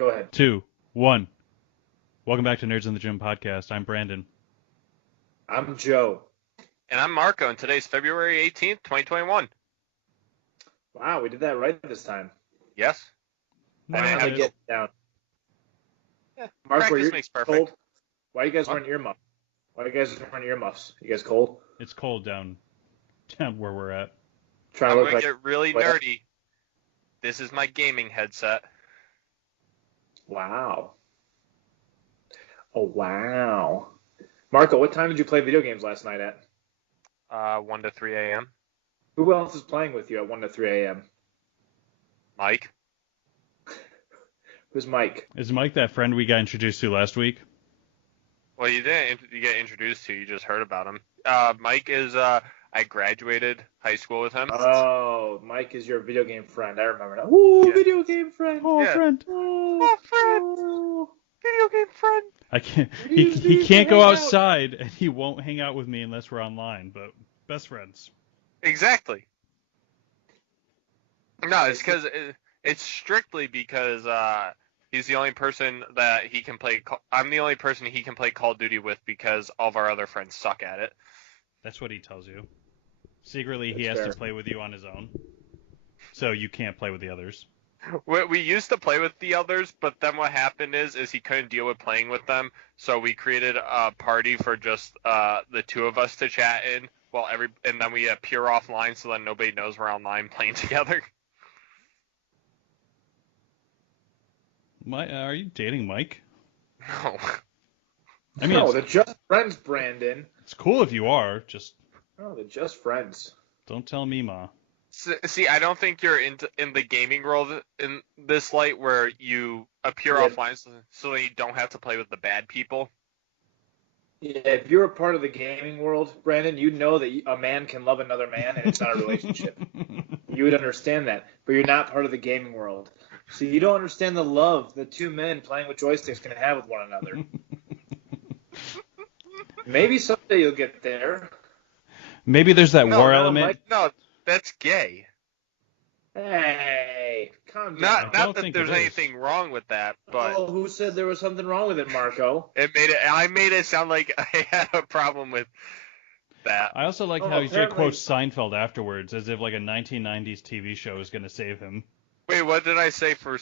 Go ahead. 2, 1. Welcome back to Nerds in the Gym podcast. I'm Brandon. I'm Joe. And I'm Marco, and today's February 18th, 2021. Wow, we did that right this time. Yes. I had to get down. Yeah, Marco, practice makes perfect. Cold? Why are you guys wearing earmuffs? You guys cold? It's cold down where we're at. I'm going to get really nerdy. This is my gaming headset. Wow. Oh, wow. Marco, what time did you play video games last night at? 1 to 3 a.m. Who else is playing with you at 1 to 3 a.m.? Mike. Who's Mike? Is Mike that friend we got introduced to last week? Well, you didn't get introduced to. You just heard about him. Mike is, I graduated high school with him. Oh, Mike is your video game friend. I remember now. Ooh, yeah. Video game friend. Oh, yeah. Friend. Oh, friend. Oh. Video game friend. I can't. He can't go outside, and he won't hang out with me unless we're online. But best friends. Exactly. No, it's strictly because he's the only person that he can play. I'm the only person he can play Call of Duty with because all of our other friends suck at it. That's what he tells you. Secretly, he has to play with you on his own, so you can't play with the others. We used to play with the others, but then what happened is he couldn't deal with playing with them, so we created a party for just the two of us to chat in, and then we appear offline so that nobody knows we're online playing together. Are you dating Mike? No. I mean, no, they're just friends, Brandon. It's cool if you are. Just. No, they're just friends. Don't tell me, Ma. See, I don't think you're in the gaming world in this light where you appear offline so that you don't have to play with the bad people. Yeah, if you're a part of the gaming world, Brandon, you know that a man can love another man and it's not a relationship. You would understand that, but you're not part of the gaming world. So you don't understand the love that two men playing with joysticks can have with one another. Maybe someday you'll get there. Maybe there's that war element. Mike, no, that's gay. Hey, calm down. Not that there's anything wrong with that, but who said there was something wrong with it, Marco? I made it sound like I had a problem with that. I also like how he quotes Seinfeld afterwards, as if like a 1990s TV show is going to save him. Wait, what did I say from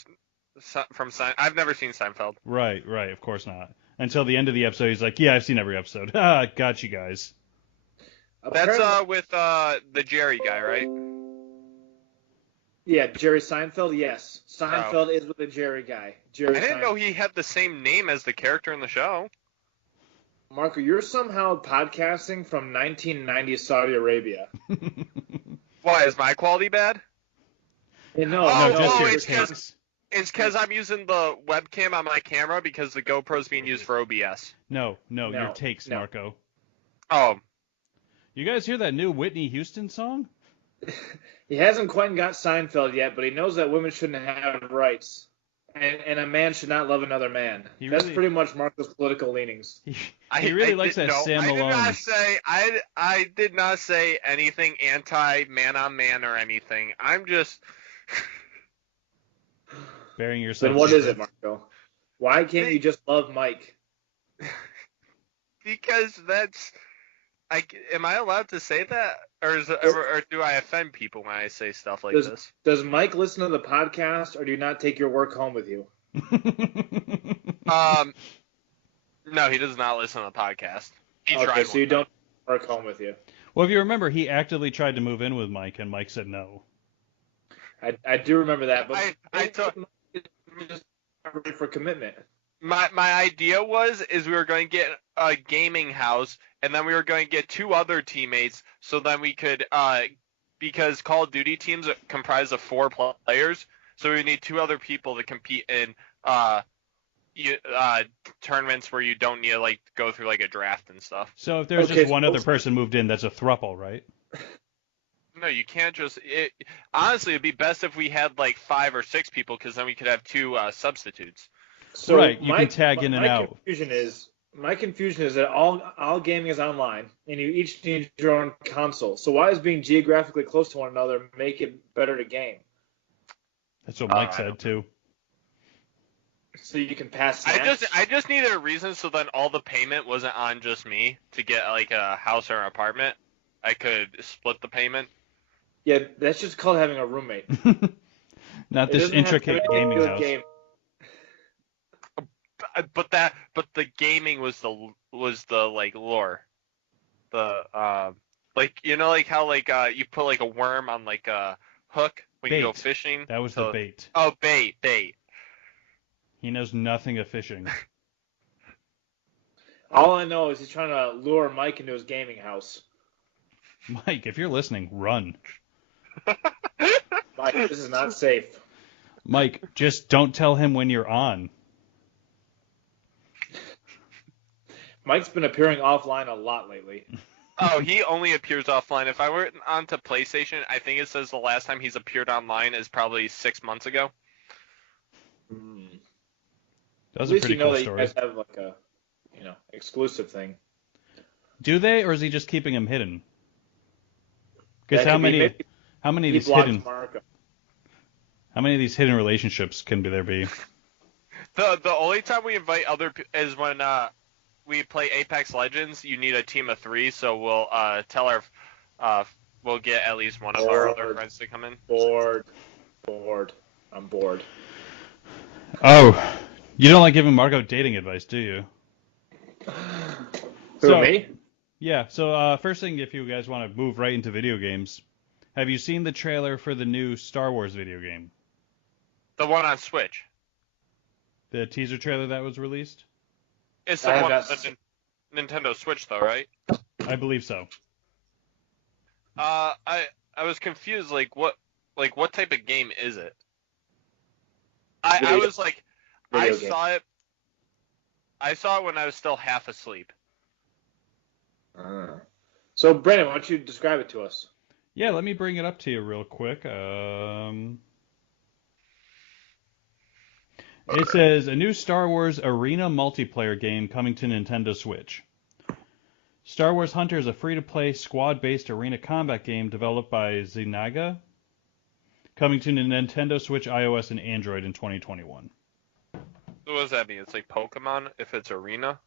Seinfeld? I've never seen Seinfeld. Right, of course not. Until the end of the episode, he's like, "Yeah, I've seen every episode." Got you guys. That's with the Jerry guy, right? Yeah, Jerry Seinfeld, yes. Seinfeld is with the Jerry guy. I didn't know he had the same name as the character in the show. Marco, you're somehow podcasting from 1990s Saudi Arabia. Why, is my quality bad? It's because I'm using the webcam on my camera because the GoPro's being used for OBS. No, your takes, Marco. Oh. You guys hear that new Whitney Houston song? He hasn't quite got Seinfeld yet, but he knows that women shouldn't have rights. And a man should not love another man. That's pretty much Marco's political leanings. He really likes that Sam Malone. I did not say anything anti-man on man or anything. I'm just... Bearing yourself. Then what is it, Marco? Why can't you just love Mike? Because that's... am I allowed to say that? Or do I offend people when I say stuff like this? Does Mike listen to the podcast, or do you not take your work home with you? No, he does not listen to the podcast. So you don't work home with you. Well, if you remember, he actively tried to move in with Mike, and Mike said no. I do remember that, but I thought just for commitment. My idea is we were going to get a gaming house, and then we were going to get two other teammates, so then we could, because Call of Duty teams comprise of 4 players, so we need 2 other people to compete in tournaments where you don't need to go through a draft and stuff. So if there's just one other person moved in, that's a throuple, right? No, you can't just. Honestly, it'd be best if we had 5 or 6 people, because then we could have 2 substitutes. So right, you can tag in and out. My confusion is that all gaming is online, and you each need your own console. So why does being geographically close to one another make it better to game? That's what Mike said too. so you can pass snacks? I just needed a reason so then all the payment wasn't on just me to get like a house or an apartment. I could split the payment. Yeah, that's just called having a roommate. Not It this doesn't have intricate anything to gaming do with house. game. But the gaming was the like lore. The like you know like how like you put like a worm on like a hook when you go Bait. fishing. That was the bait. Oh, bait. He knows nothing of fishing. All I know is he's trying to lure Mike into his gaming house. Mike, if you're listening, run. Mike, this is not safe. Mike, just don't tell him when you're on. Mike's been appearing offline a lot lately. Oh, he only appears offline. If I were onto PlayStation, I think it says the last time he's appeared online is probably 6 months ago. That was At a least pretty you know cool that story. you guys have like a, exclusive thing. Do they, or is he just keeping him hidden? Because That how could be- many maybe of he these blocks hidden Marco. how many of these hidden relationships can there be? The only time we invite is when we play Apex Legends. You need a team of 3, so we'll tell our we'll get at least one of our other friends to come in. Bored. I'm bored. Oh, you don't like giving Marco dating advice, do you? Who, me? Yeah, so first thing, if you guys want to move right into video games, have you seen the trailer for the new Star Wars video game? The one on Switch. The teaser trailer that was released? It's the one on the Nintendo Switch, though, right? I believe so. I was confused. Like what type of game is it? I was like, I Video game. saw it. I saw it when I was still half asleep. So, Brandon, why don't you describe it to us? Yeah, let me bring it up to you real quick. It says, a new Star Wars arena multiplayer game coming to Nintendo Switch. Star Wars Hunter is a free-to-play squad-based arena combat game developed by Zynga, coming to Nintendo Switch, iOS, and Android in 2021. So what does that mean? It's like Pokemon if it's arena?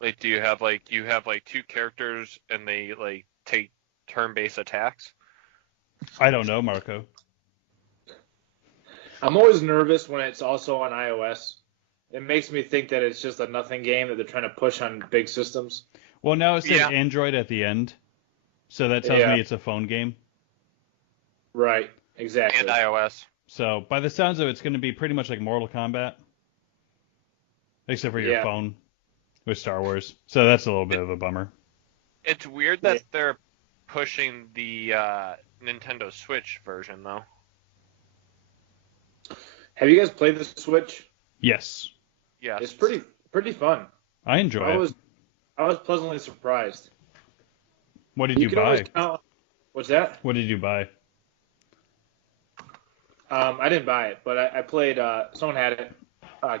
Like, do you have like 2 characters and they like take turn-based attacks? I don't know, Marco. I'm always nervous when it's also on iOS. It makes me think that it's just a nothing game that they're trying to push on big systems. Well, now it says Yeah. Android at the end, so that tells me it's a phone game. Right, exactly. And iOS. So, by the sounds of it, it's going to be pretty much like Mortal Kombat, except for your phone with Star Wars. So that's a little bit of a bummer. It's weird that they're pushing the Nintendo Switch version, though. Have you guys played the Switch? Yes. Yes. It's pretty fun. I enjoy it. I was pleasantly surprised. What did you can buy? always count. What's that? What did you buy? I didn't buy it, but I played. Someone had it.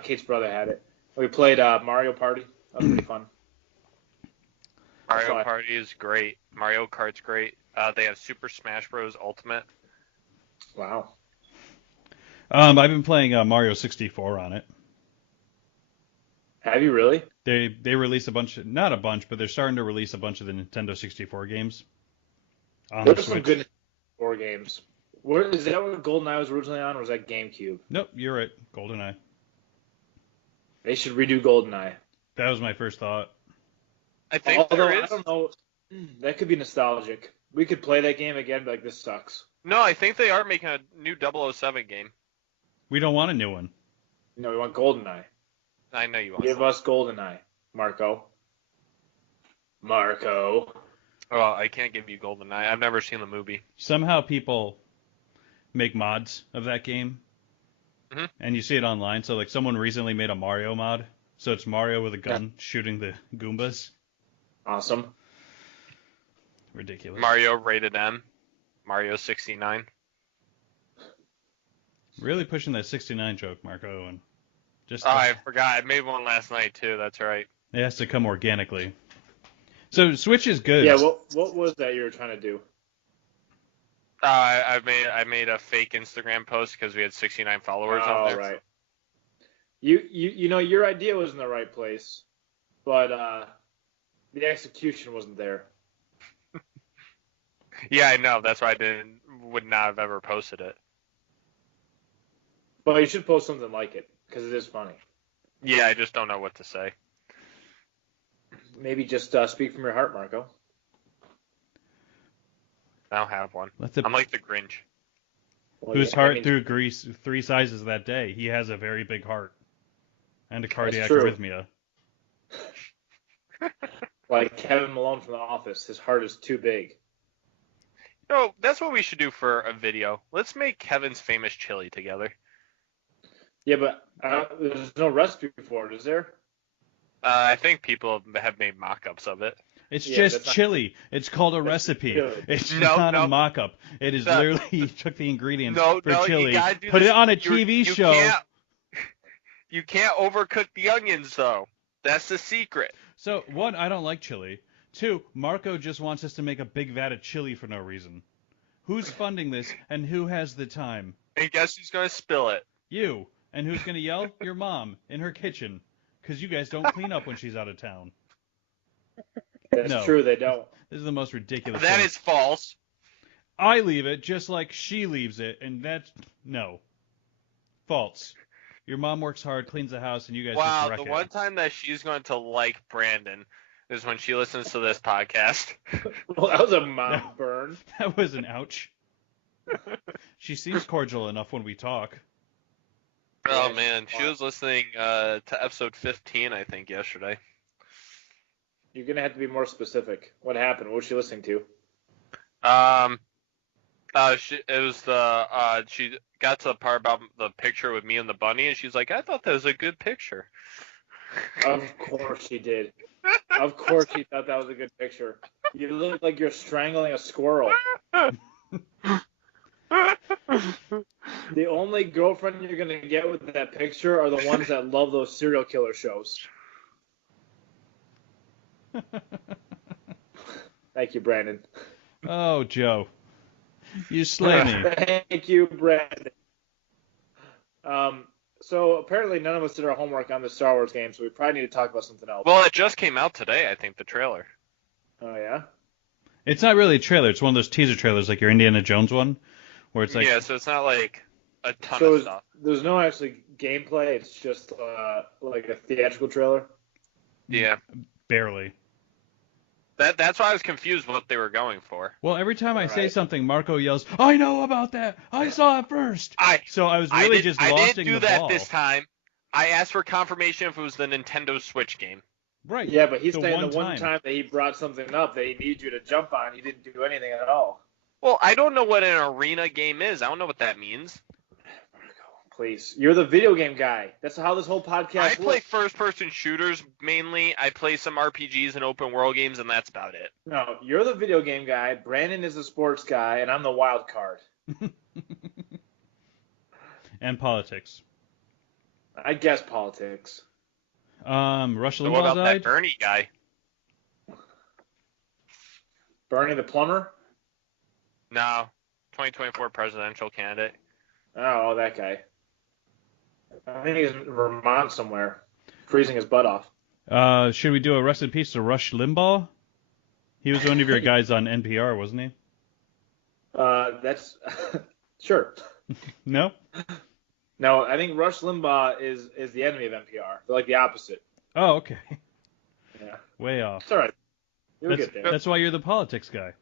Kate's brother had it. We played Mario Party. That was pretty fun. Mario Party is great. Mario Kart's great. They have Super Smash Bros. Ultimate. Wow. I've been playing Mario 64 on it. Have you really? They release not a bunch, but they're starting to release a bunch of the Nintendo 64 games on the There's some Switch. good 4 games. Is that what GoldenEye was originally on, or was that GameCube? Nope, you're right. GoldenEye. They should redo GoldenEye. That was my first thought. I think Although, there is. I don't know. That could be nostalgic. We could play that game again, but like, this sucks. No, I think they are making a new 007 game. We don't want a new one. No, we want GoldenEye. I know you want. Give us GoldenEye, Marco. Marco. Well, I can't give you GoldenEye. I've never seen the movie. Somehow people make mods of that game, and you see it online. So like someone recently made a Mario mod, so it's Mario with a gun shooting the Goombas. Awesome. Ridiculous. Mario rated M. Mario 69. Really pushing that 69 joke, Marco, and just Oh, I forgot. I made one last night too. That's right. it has to come organically. So Switch is good. Yeah, what was that you were trying to do? I made a fake Instagram post because we had 69 followers on there. Right. You know your idea was in the right place, but the execution wasn't there. Yeah, I know. That's why I would not have ever posted it. But you should post something like it because it is funny. Yeah, I just don't know what to say. Maybe just speak from your heart, Marco. I don't have one. Let's I'm like the Grinch. Well, whose yeah, heart that threw means- grease 3 sizes that day. He has a very big heart and a cardiac true. arrhythmia. Like Kevin Malone from The Office, his heart is too big. No, that's what we should do for a video. Let's make Kevin's famous chili together. Yeah, but there's no recipe for it, is there? I think people have made mock-ups of it. It's Yeah, just that's not- chili. It's called a recipe. chili. It's No, not no. a mock-up. It is No. literally you took the ingredients No, for you chili, gotta do put this. it on a You- TV you show. You can't overcook the onions, though. That's the secret. So, 1, I don't like chili. 2, Marco just wants us to make a big vat of chili for no reason. Who's funding this, and who has the time? And guess who's gonna spill it? You. And who's going to yell? Your mom, in her kitchen. Because you guys don't clean up when she's out of town. That's No. true, they don't. This is the most ridiculous That thing. is false. I leave it just like she leaves it, and that's... No. False. Your mom works hard, cleans the house, and you guys Wow, just wreck the it. one time that she's going to like Brandon is when she listens to this podcast. Well, that was a mom burn. That was an ouch. She seems cordial enough when we talk. Oh Yeah, man, she wow. was listening to episode 15, I think, yesterday. You're gonna have to be more specific. What happened? What was she listening to? It was the she got to the part about the picture with me and the bunny, and she's like, I thought that was a good picture. Of course she did. Of course she thought that was a good picture. You look like you're strangling a squirrel. The only girlfriend you're gonna get with that picture are the ones that love those serial killer shows. Thank you, Brandon. Oh, Joe. You slay me. Thank you, Brandon. So apparently none of us did our homework on the Star Wars game, so we probably need to talk about something else. Well, it just came out today, I think, the trailer. Oh yeah. It's not really a trailer. It's one of those teaser trailers like your Indiana Jones one, where it's like... Yeah, so it's not like a ton So of stuff. there's no actually gameplay. It's just like a theatrical trailer. Yeah. Barely. That's why I was confused what they were going for. Well, every time I say Alright. something, Marco yells, I know about that! I saw it first! So I was really just I lost didn't in do the that ball. this time. I asked for confirmation if it was the Nintendo Switch game. Right. Yeah, but he's The saying one the one time that he brought something up that he needed you to jump on, he didn't do anything at all. Well, I don't know what an arena game is. I don't know what that means. Please, you're the video game guy. That's how this whole podcast I works. play first-person shooters mainly. I play some RPGs and open world games, and that's about it. No, you're the video game guy. Brandon is the sports guy, and I'm the wild card. And politics. I guess politics. Rush So what Limbaugh about that died? Bernie guy? Bernie the plumber? No, 2024 presidential candidate. Oh, that guy. I think he's in Vermont somewhere, freezing his butt off. Should we do a rest in peace to Rush Limbaugh? He was one of your guys on NPR, wasn't he? That's sure. No? No, I think Rush Limbaugh is the enemy of NPR. They're like the opposite. Oh, okay. Yeah, Way off. it's all right. You'll That's, get there. that's why you're the politics guy.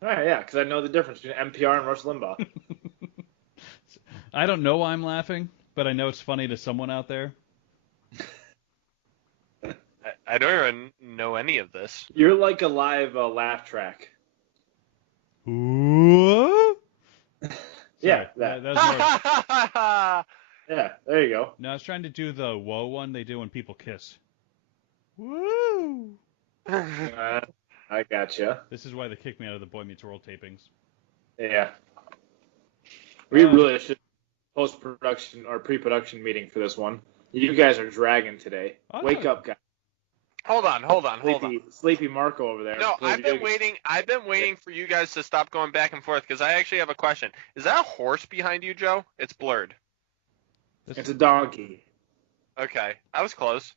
All right, yeah, because I know the difference between NPR and Rush Limbaugh. I don't know why I'm laughing, but I know it's funny to someone out there. I don't even know any of this. You're like a live laugh track. Ooh. Yeah, Sorry, that. that was more... Yeah, there you go. No, I was trying to do the whoa one they do when people kiss. Woo! I gotcha. This is why they kicked me out of the Boy Meets World tapings. Yeah. We really should post-production or pre-production meeting for this one. You guys are dragging today. Oh, Wake no. up, guys. Hold on. Sleepy Marco over there. No, Play I've been video games. waiting for you guys to stop going back and forth because I actually have a question. Is that a horse behind you, Joe? It's blurred. It's a donkey. Okay, I was close.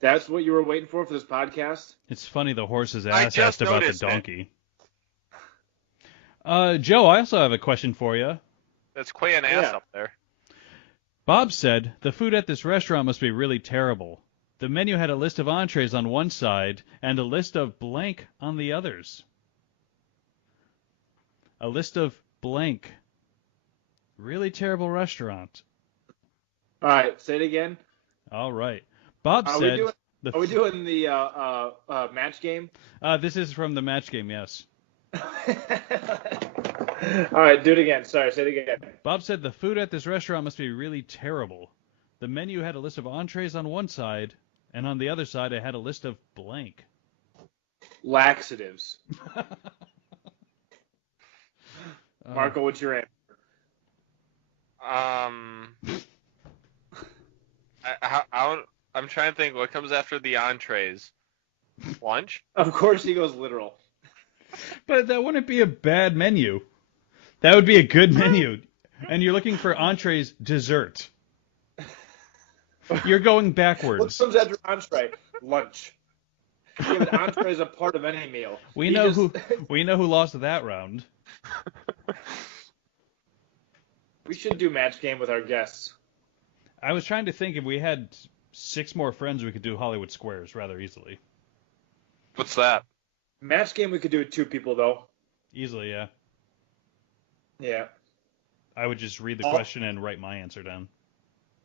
That's what you were waiting for this podcast? It's funny the horse's I ass just asked about the noticed it. donkey. Joe, I also have a question for you. That's Quay and ass up there. Bob said, the food at this restaurant must be really terrible. The menu had a list of entrees on one side and a list of blank on the others. A list of blank. Really terrible restaurant. All right, say it again. All right. Bob Are said... we doing the match game? This is from the match game, yes. All right, do it again. Sorry, say it again. Bob said the food at this restaurant must be really terrible. The menu had a list of entrees on one side, and on the other side it had a list of blank. Laxatives. Marco, what's your answer? I'm trying to think what comes after the entrees. Lunch? Of course he goes literal. But that wouldn't be a bad menu. That would be a good menu. And you're looking for entrees, dessert. You're going backwards. What comes after entree? Lunch. Yeah, but entree is a part of any meal. We know who lost that round. We should do match game with our guests. I was trying to think if we had 6 more friends, we could do Hollywood Squares rather easily. What's that? Match game we could do with 2 people though. Easily, yeah. Yeah. I would just read the question and write my answer down.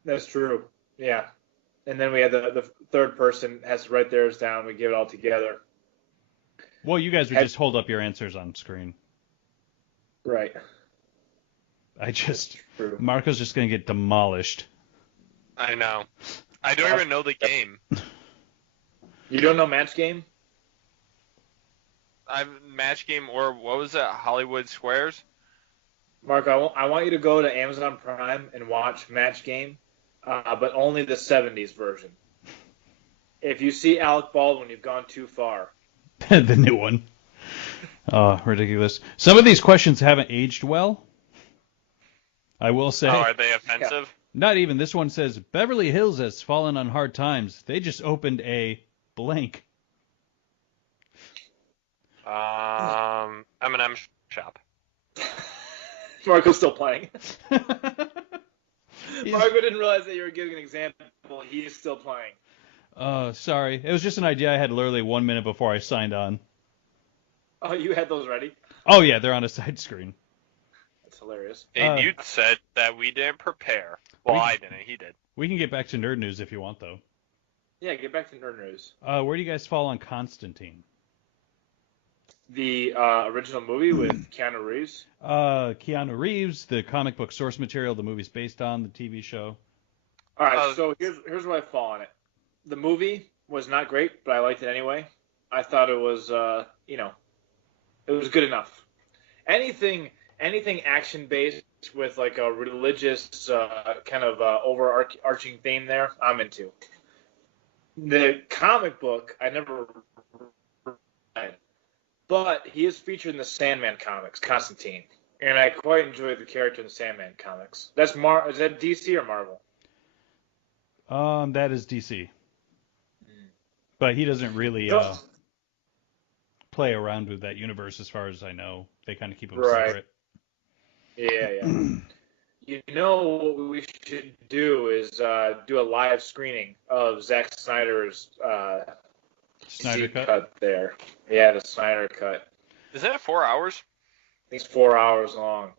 That's true. Yeah. And then we have the third person has to write theirs down. We give it all together. Well, you guys would just hold up your answers on screen. Right. True. Marco's just going to get demolished. I know. I don't even know the game. You don't know match game? Match game, or what was it? Hollywood Squares? Mark, I want you to go to Amazon Prime and watch Match Game, but only the 70s version. If you see Alec Baldwin, you've gone too far. The new one. Oh, ridiculous. Some of these questions haven't aged well. I will say. Oh, are they offensive? Yeah. Not even. This one says, Beverly Hills has fallen on hard times. They just opened a blank. M&M shop. Marco's still playing. Marco didn't realize that you were giving an example. He is still playing. Sorry. It was just an idea I had literally 1 minute before I signed on. Oh, you had those ready? Oh, yeah. They're on a side screen. That's hilarious. And you said that we didn't prepare. Well, I didn't. He did. We can get back to nerd news if you want, though. Yeah, get back to nerd news. Where do you guys fall on Constantine? The original movie with Keanu Reeves? Keanu Reeves, the comic book source material the movie's based on, the TV show. All right, so here's where I fall on it. The movie was not great, but I liked it anyway. I thought it was, it was good enough. Anything action-based with like a religious kind of overarching theme there, I'm into. The comic book, I never read. But he is featured in the Sandman comics, Constantine, and I quite enjoyed the character in the Sandman comics. Is that DC or Marvel? That is DC. But he doesn't really play around with that universe, as far as I know. They kind of keep him separate. Yeah. You know what we should do is do a live screening of Zack Snyder's Snyder cut there. Yeah, the Snyder cut. Is that 4 hours? I think it's 4 hours long.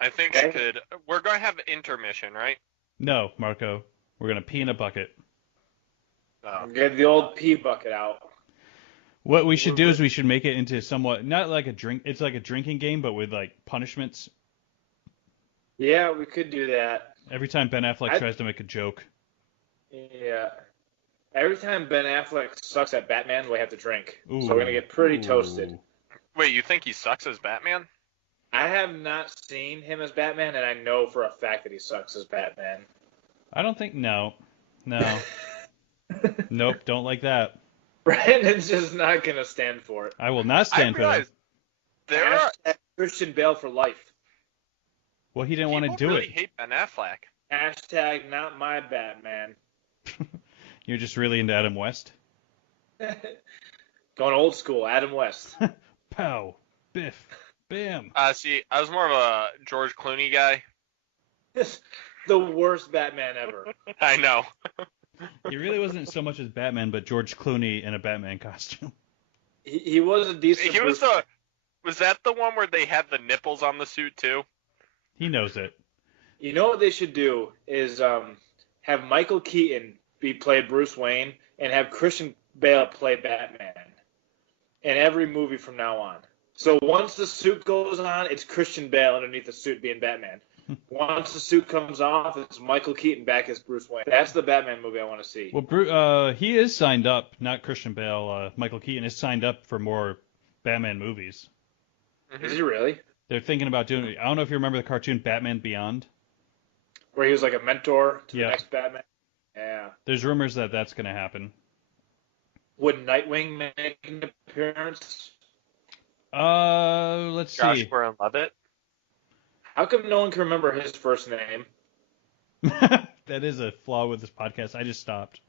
I think I could. We're going to have intermission, right? No, Marco. We're going to pee in a bucket. Oh. Get the old pee bucket out. What we should do is we should make it into somewhat, not like a drink, it's like a drinking game, but with like punishments. Yeah, we could do that. Every time Ben Affleck tries to make a joke. Yeah. Every time Ben Affleck sucks at Batman, we have to drink. Ooh. So we're going to get pretty toasted. Wait, you think he sucks as Batman? I have not seen him as Batman, and I know for a fact that he sucks as Batman. I don't think, no. Nope, don't like that. Brandon's just not going to stand for it. I will not stand for that. There are Christian Bale for life. Well, he didn't want to do really it. hate Ben Affleck. Hashtag not my Batman. You're just really into Adam West? Going old school, Adam West. Pow, biff, bam. See, I was more of a George Clooney guy. The worst Batman ever. I know. He really wasn't so much as Batman, but George Clooney in a Batman costume. He was a decent. He was the. Was that the one where they had the nipples on the suit too? He knows it. You know what they should do is have Michael Keaton play Bruce Wayne and have Christian Bale play Batman in every movie from now on. So once the suit goes on, it's Christian Bale underneath the suit being Batman. Once the suit comes off, it's Michael Keaton back as Bruce Wayne. That's the Batman movie I want to see. Well, he is signed up, not Christian Bale. Michael Keaton is signed up for more Batman movies. Is he really? They're thinking about doing it. I don't know if you remember the cartoon Batman Beyond. Where he was like a mentor to Yeah. the next Batman? Yeah. There's rumors that that's going to happen. Would Nightwing make an appearance? Let's Josh see. Gordon-Levitt. How come no one can remember his first name? That is a flaw with this podcast. I just stopped.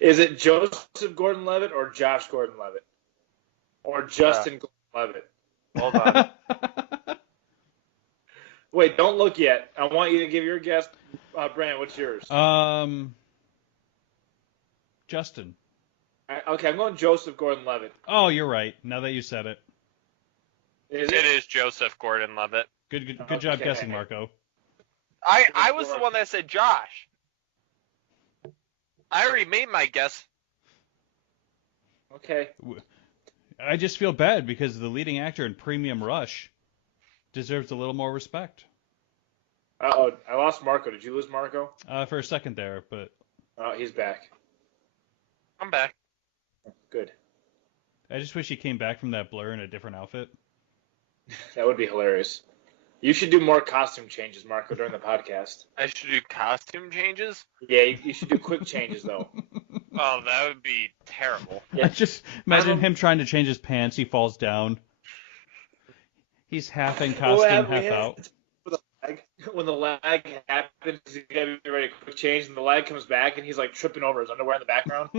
Is it Joseph Gordon-Levitt or Josh Gordon-Levitt? Or Justin Gordon-Levitt? Hold on. Wait, don't look yet. I want you to give your guess. Brandon, what's yours? Justin. Okay, I'm going Joseph Gordon-Levitt. Oh, you're right. Now that you said it. Is It it? is Joseph Gordon-Levitt. Good job Okay. guessing, Marco. I was the one that said Josh. I already made my guess. Okay. I just feel bad because the leading actor in Premium Rush deserves a little more respect. Uh-oh, I lost Marco. Did you lose Marco? For a second there, but Oh, he's back. I'm back. Good. I just wish he came back from that blur in a different outfit. That would be hilarious. You should do more costume changes, Marco, during the podcast. I should do costume changes? Yeah, you should do quick changes, though. Oh, that would be terrible. Yeah. I just imagine him trying to change his pants. He falls down. He's half in costume, half out. When the lag happens, he's got to be ready to quick change, and the lag comes back, and he's like tripping over his underwear in the background.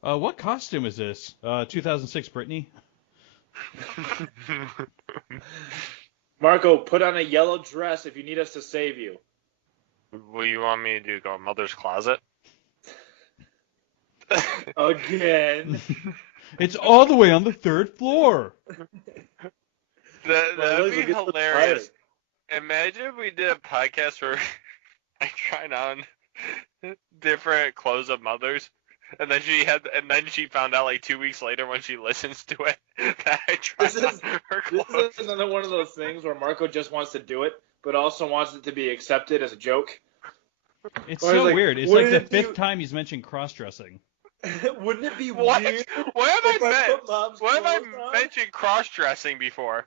What costume is this? 2006 Britney? Marco, put on a yellow dress if you need us to save you. What do you want me to do? Go in Mother's Closet? Again. It's all the way on the third floor. That would be Look, it's hilarious. Imagine if we did a podcast where I tried on different clothes of mothers, and then she found out like 2 weeks later when she listens to it that I tried on her This clothes. is another one of those things where Marco just wants to do it, but also wants it to be accepted as a joke. It's Or he's so like, weird. It's like wouldn't the it be- fifth time he's mentioned cross-dressing. Wouldn't it be What? weird? What have if I put Mom's What have I clothes on? mentioned cross-dressing before?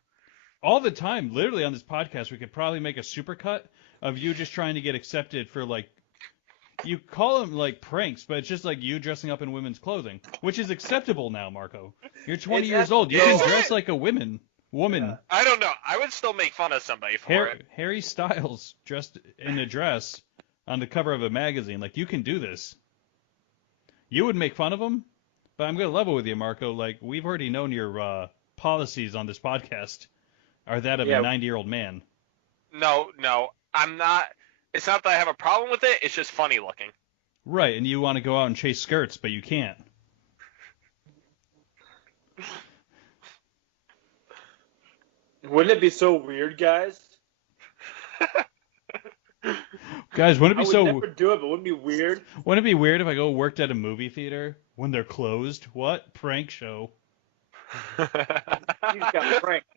All the time, literally on this podcast, we could probably make a supercut of you just trying to get accepted for like, you call them like pranks, but it's just like you dressing up in women's clothing, which is acceptable now, Marco. You're 20 years old. You Is can it? dress like a woman. Yeah. I don't know. I would still make fun of somebody for it. Harry Styles dressed in a dress on the cover of a magazine. Like, you can do this. You would make fun of him, but I'm going to level with you, Marco. Like, we've already known your policies on this podcast are that of a 90-year-old man. No, I'm not. It's not that I have a problem with it. It's just funny looking. Right, and you want to go out and chase skirts, but you can't. Wouldn't it be so weird, guys? Guys, wouldn't it I be would so? never do it, but wouldn't it be weird? Wouldn't it be weird if I worked at a movie theater when they're closed? What prank show? You got pranked.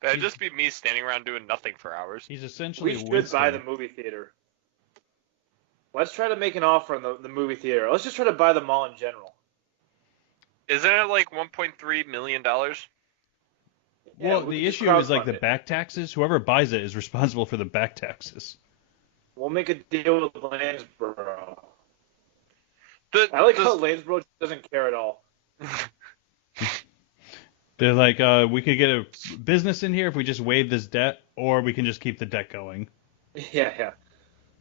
That'd just be me standing around doing nothing for hours. He's essentially We should Winston. buy the movie theater. Let's try to make an offer on the movie theater. Let's just try to buy the mall in general. Isn't it like $1.3 million? Well, Yeah, we the can just issue is like crowdfund the it. back taxes. Whoever buys it is responsible for the back taxes. We'll make a deal with Lanesboro. The, I like the- how Lanesboro doesn't care at all. They're like, we could get a business in here if we just waive this debt, or we can just keep the debt going. Yeah, yeah.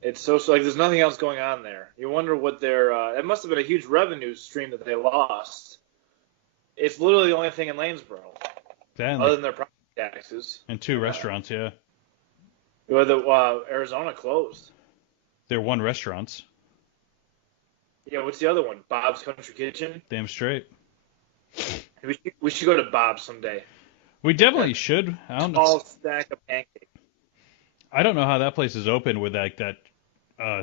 It's so like there's nothing else going on there. You wonder what their it must have been a huge revenue stream that they lost. It's literally the only thing in Lanesboro Then, other than their property taxes. and two restaurants, yeah. Well, the Arizona closed. They're one restaurants. Yeah, what's the other one? Bob's Country Kitchen. Damn straight. We should go to Bob's someday. We definitely should. Tall stack of pancakes. I don't know how that place is open with like that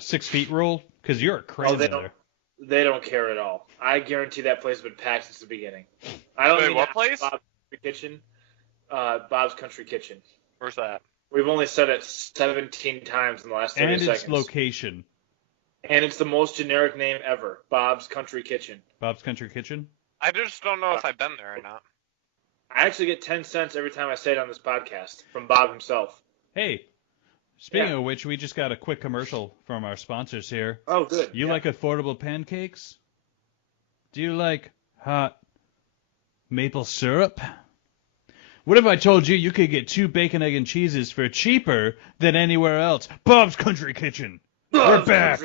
6 feet rule, because you're a crazy there. They don't care at all. I guarantee that place has been packed since the beginning. I don't Wait, mean what place? Bob's Country Kitchen. Bob's Country Kitchen. Where's that? We've only said it 17 times in the last 30 And seconds. its location. And it's the most generic name ever. Bob's Country Kitchen. Bob's Country Kitchen? I just don't know if I've been there or not. I actually get 10 cents every time I say it on this podcast from Bob himself. Hey, speaking of which, we just got a quick commercial from our sponsors here. Oh, good. You like affordable pancakes? Do you like hot maple syrup? What if I told you could get 2 bacon, egg, and cheeses for cheaper than anywhere else? Bob's Country Kitchen. We're back.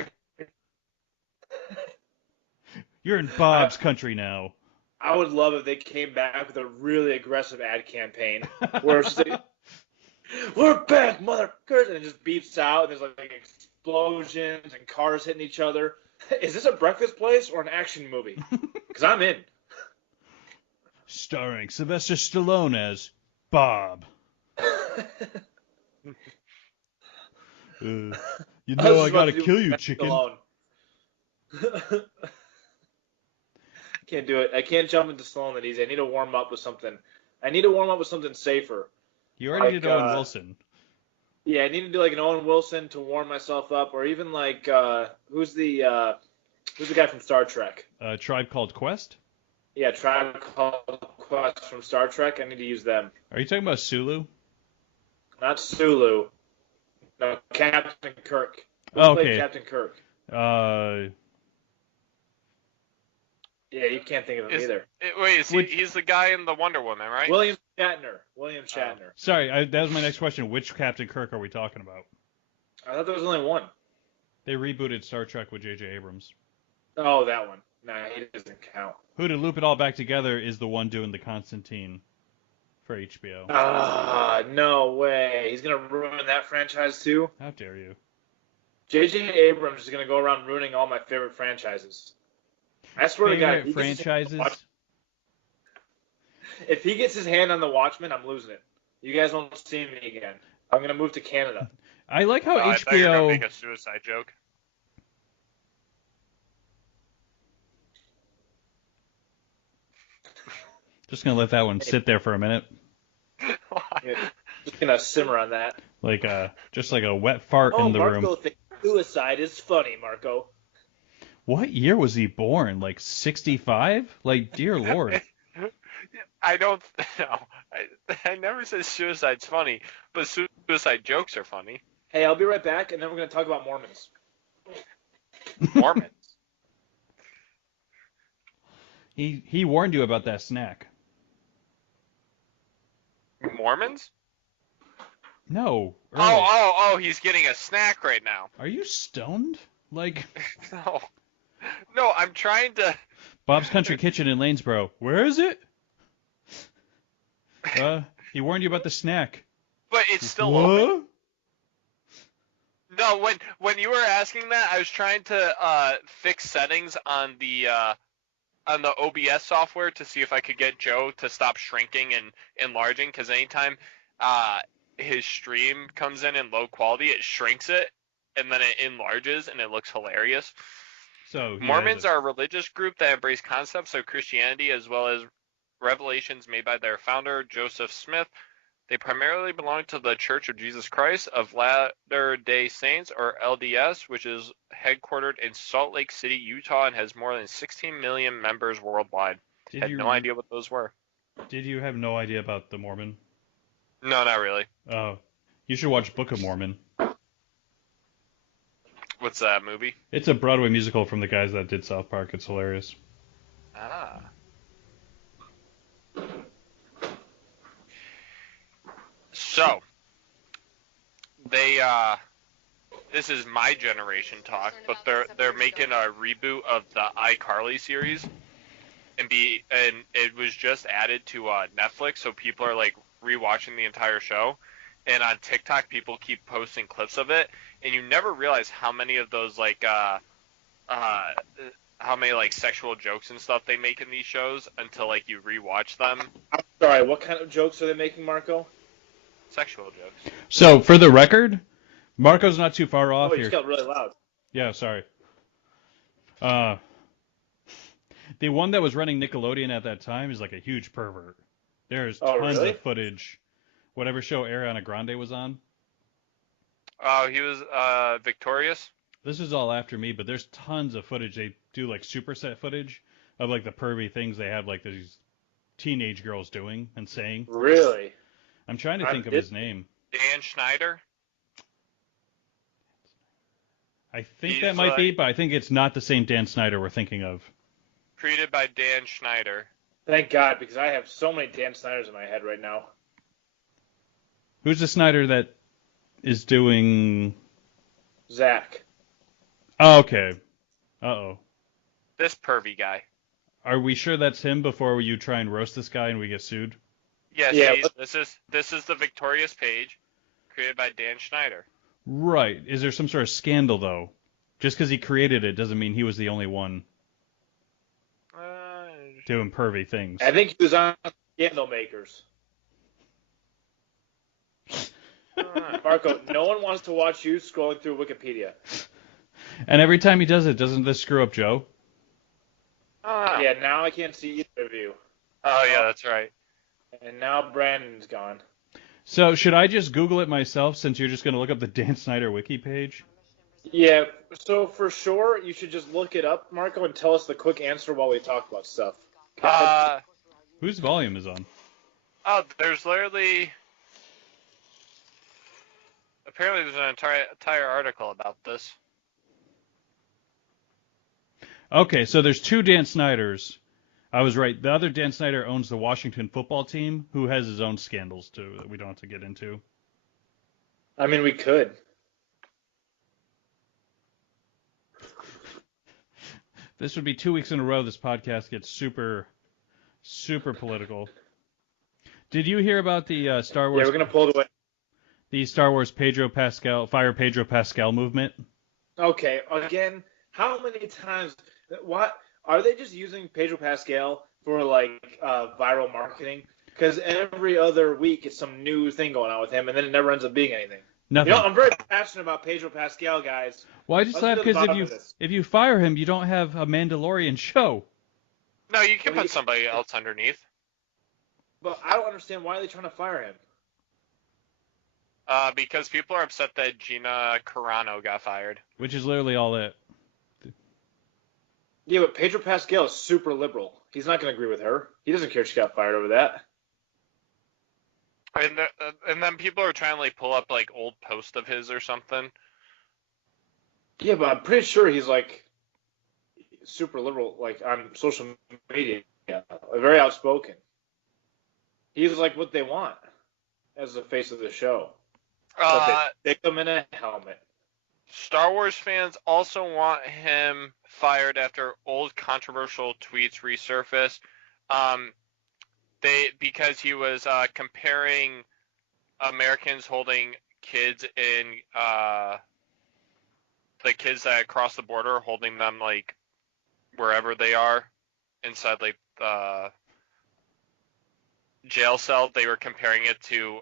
You're in Bob's country now. I would love if they came back with a really aggressive ad campaign where it's like, we're back, motherfuckers, and it just beeps out, and there's like explosions and cars hitting each other. Is this a breakfast place or an action movie? Because I'm in. Starring Sylvester Stallone as Bob. You know I gotta kill you, chicken. Can't do it. I can't jump into Stallone that easy. I need to warm up with something. I need to warm up with something safer. You already did Owen Wilson. Yeah, I need to do like an Owen Wilson to warm myself up, or even like who's the guy from Star Trek? Tribe Called Quest? Yeah, Tribe Called Quest from Star Trek. I need to use them. Are you talking about Sulu? Not Sulu. No, Captain Kirk. Who okay. played Captain Kirk? Yeah, you can't think of him either. He's the guy in the Wonder Woman, right? William Shatner. Sorry, that was my next question. Which Captain Kirk are we talking about? I thought there was only one. They rebooted Star Trek with J.J. Abrams. Oh, that one. Nah, he doesn't count. Who, to loop it all back together, is the one doing the Constantine for HBO. No way. He's going to ruin that franchise too? How dare you? J.J. Abrams is going to go around ruining all my favorite franchises. I swear to God. Franchises? If he gets his hand on the Watchmen, I'm losing it. You guys won't see me again. I'm going to move to Canada. I like how HBO... I thought you were going to make a suicide joke. Just going to let that one sit there for a minute. Yeah, just going to simmer on that. Like just like a wet fart in the room. Marco thinks suicide is funny, Marco. What year was he born? Like 65? Like, dear Lord. I don't know. I never said suicide's funny, but suicide jokes are funny. Hey, I'll be right back, and then we're going to talk about Mormons. Mormons? He warned you about that snack. Mormons? No. Oh, he's getting a snack right now. Are you stoned? Like... No, I'm trying to... Bob's Country Kitchen in Lanesboro. Where is it? He warned you about the snack. But it's still open. No, when you were asking that, I was trying to fix settings on the OBS software to see if I could get Joe to stop shrinking and enlarging, because anytime his stream comes in low quality, it shrinks it, and then it enlarges, and it looks hilarious. So Mormons are a religious group that embrace concepts of Christianity as well as revelations made by their founder, Joseph Smith. They primarily belong to the Church of Jesus Christ of Latter-day Saints, or LDS, which is headquartered in Salt Lake City, Utah, and has more than 16 million members worldwide. Had no idea what those were. Did you have no idea about the Mormon? No, not really. Oh. You should watch Book of Mormon. What's that movie? It's a Broadway musical from the guys that did South Park. It's hilarious. So, this is my generation talk, but they're making a reboot of the iCarly series, and it was just added to Netflix, so people are like rewatching the entire show, and on TikTok people keep posting clips of it, and you never realize how many of those how many like sexual jokes and stuff they make in these shows until like you rewatch them. I'm sorry, what kind of jokes are they making, Marco? Sexual jokes. So, for the record, Marco's not too far off Oh, you here. just got really loud. Yeah, sorry. The one that was running Nickelodeon at that time is like a huge pervert. There's tons really? of footage. Whatever show Ariana Grande was on. Oh, he was Victorious? This is all after me, but there's tons of footage. They do like superset footage of like the pervy things they have like these teenage girls doing and saying. Really? I'm trying to think of his name. Dan Schneider? I think that might be, but I think it's not the same Dan Snyder we're thinking of. Created by Dan Schneider. Thank God, because I have so many Dan Snyders in my head right now. Who's the Snyder that is doing... Zach. Oh, okay. Uh-oh. This pervy guy. Are we sure that's him before you try and roast this guy and we get sued? Yes, Yeah, this is the Victorious page, created by Dan Schneider. Right. Is there some sort of scandal, though? Just because he created it doesn't mean he was the only one doing pervy things. I think he was on Scandal Makers. Marco, no one wants to watch you scrolling through Wikipedia. And every time he does it, doesn't this screw up Joe? Yeah, now I can't see either of you. Oh, yeah, that's right. And now Brandon's gone. So should I just Google it myself since you're just going to look up the Dan Snyder wiki page? Yeah, so for sure, you should just look it up, Marco, and tell us the quick answer while we talk about stuff. Whose volume is on? Oh, there's literally... Apparently there's an entire article about this. Okay, so there's two Dan Snyders. I was right. The other Dan Snyder owns the Washington football team, who has his own scandals, too, that we don't have to get into. I mean, we could. This would be 2 weeks in a row this podcast gets super, super political. Did you hear about the Star Wars... Yeah, we're going to pull it away. The Star Wars Fire Pedro Pascal movement? Okay, again, how many times... What are they just using Pedro Pascal for like viral marketing? Because every other week it's some new thing going on with him, and then it never ends up being anything. Nothing. You know, I'm very passionate about Pedro Pascal, guys. Well, I just laugh because if you fire him, you don't have a Mandalorian show. No, you can put somebody else underneath. But I don't understand why they're trying to fire him. Because people are upset that Gina Carano got fired. Which is literally all it. Yeah, but Pedro Pascal is super liberal. He's not going to agree with her. He doesn't care if she got fired over that. And then people are trying to like pull up like old posts of his or something. Yeah, but I'm pretty sure he's like super liberal, like on social media, very outspoken. He's like what they want as the face of the show. But they stick him in a helmet. Star Wars fans also want him fired after old controversial tweets resurfaced. Because he was comparing Americans holding kids in the kids that cross the border, holding them like wherever they are inside like the jail cell. They were comparing it to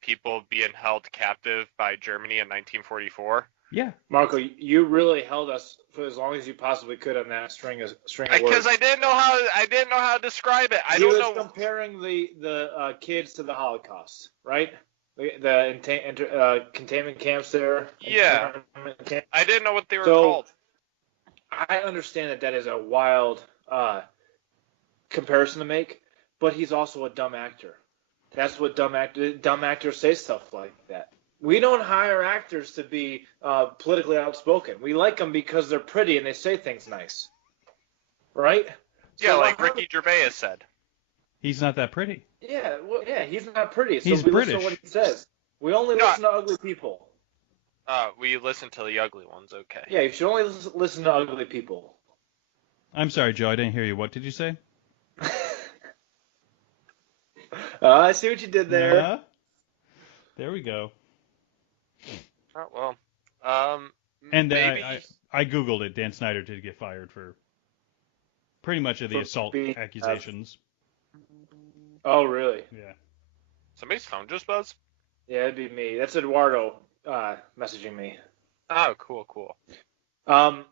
people being held captive by Germany in 1944. Yeah, Marco, you really held us for as long as you possibly could on that string of words. Because I didn't know how to describe it. He was comparing the kids to the Holocaust, right? The containment camps there. Yeah. I didn't know what they were called. I understand that is a wild comparison to make, but he's also a dumb actor. That's what dumb actors say stuff like that. We don't hire actors to be politically outspoken. We like them because they're pretty and they say things nice, right? Yeah, like Ricky Gervais said. He's not that pretty. Yeah, well, yeah, he's not pretty, so He's we British. listen to what he says. We only No. listen to ugly people. We listen to the ugly ones, okay. Yeah, you should only listen to ugly people. I'm sorry, Joe. I didn't hear you. What did you say? I see what you did there. There we go. Oh, well. And maybe. I googled it. Dan Snyder did get fired for pretty much of the For assault being, accusations. Oh, really? Yeah. Somebody's phone just buzzed? Yeah, it'd be me. That's Eduardo messaging me. Oh, cool.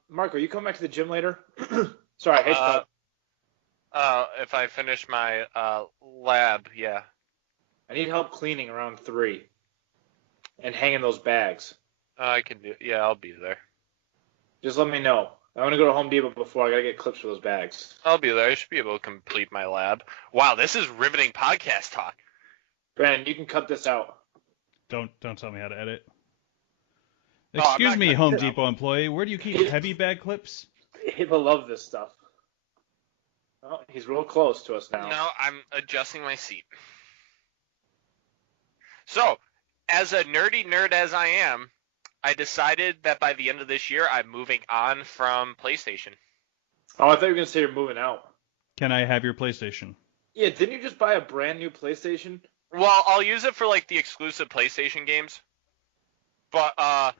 Marco, you come back to the gym later? Sorry, I hate to if I finish my lab, yeah. I need help cleaning around 3 and hanging those bags. I can do. Yeah, I'll be there. Just let me know. I want to go to Home Depot before I gotta get clips for those bags. I'll be there. I should be able to complete my lab. Wow, this is riveting podcast talk. Brandon, you can cut this out. Don't tell me how to edit. Oh, I'm Excuse not me, cutting Home it out. Depot employee. Where do you keep heavy bag clips? People love this stuff. Oh, he's real close to us now. No, I'm adjusting my seat. So, as a nerdy nerd as I am, I decided that by the end of this year, I'm moving on from PlayStation. Oh, I thought you were gonna say you're moving out. Can I have your PlayStation? Yeah, didn't you just buy a brand new PlayStation? Well, I'll use it for like the exclusive PlayStation games. But I'll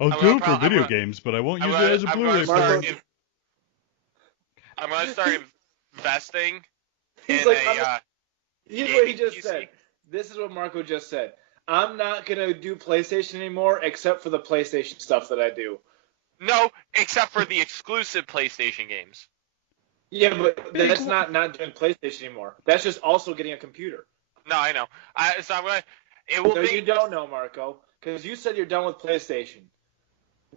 I'm do gonna it for prob- video I'm games, but I won't I'm use gonna- it as a I'm Blu-ray gonna start player. Marco- I'm gonna start investing He's in like, here's what he gaming just PC. said. This is what Marco just said. I'm not gonna do PlayStation anymore, except for the PlayStation stuff that I do. No, except for the exclusive PlayStation games. Yeah, but that's not doing PlayStation anymore. That's just also getting a computer. No, I know. So I'm gonna. It will No, be. you don't know, Marco, because you said you're done with PlayStation.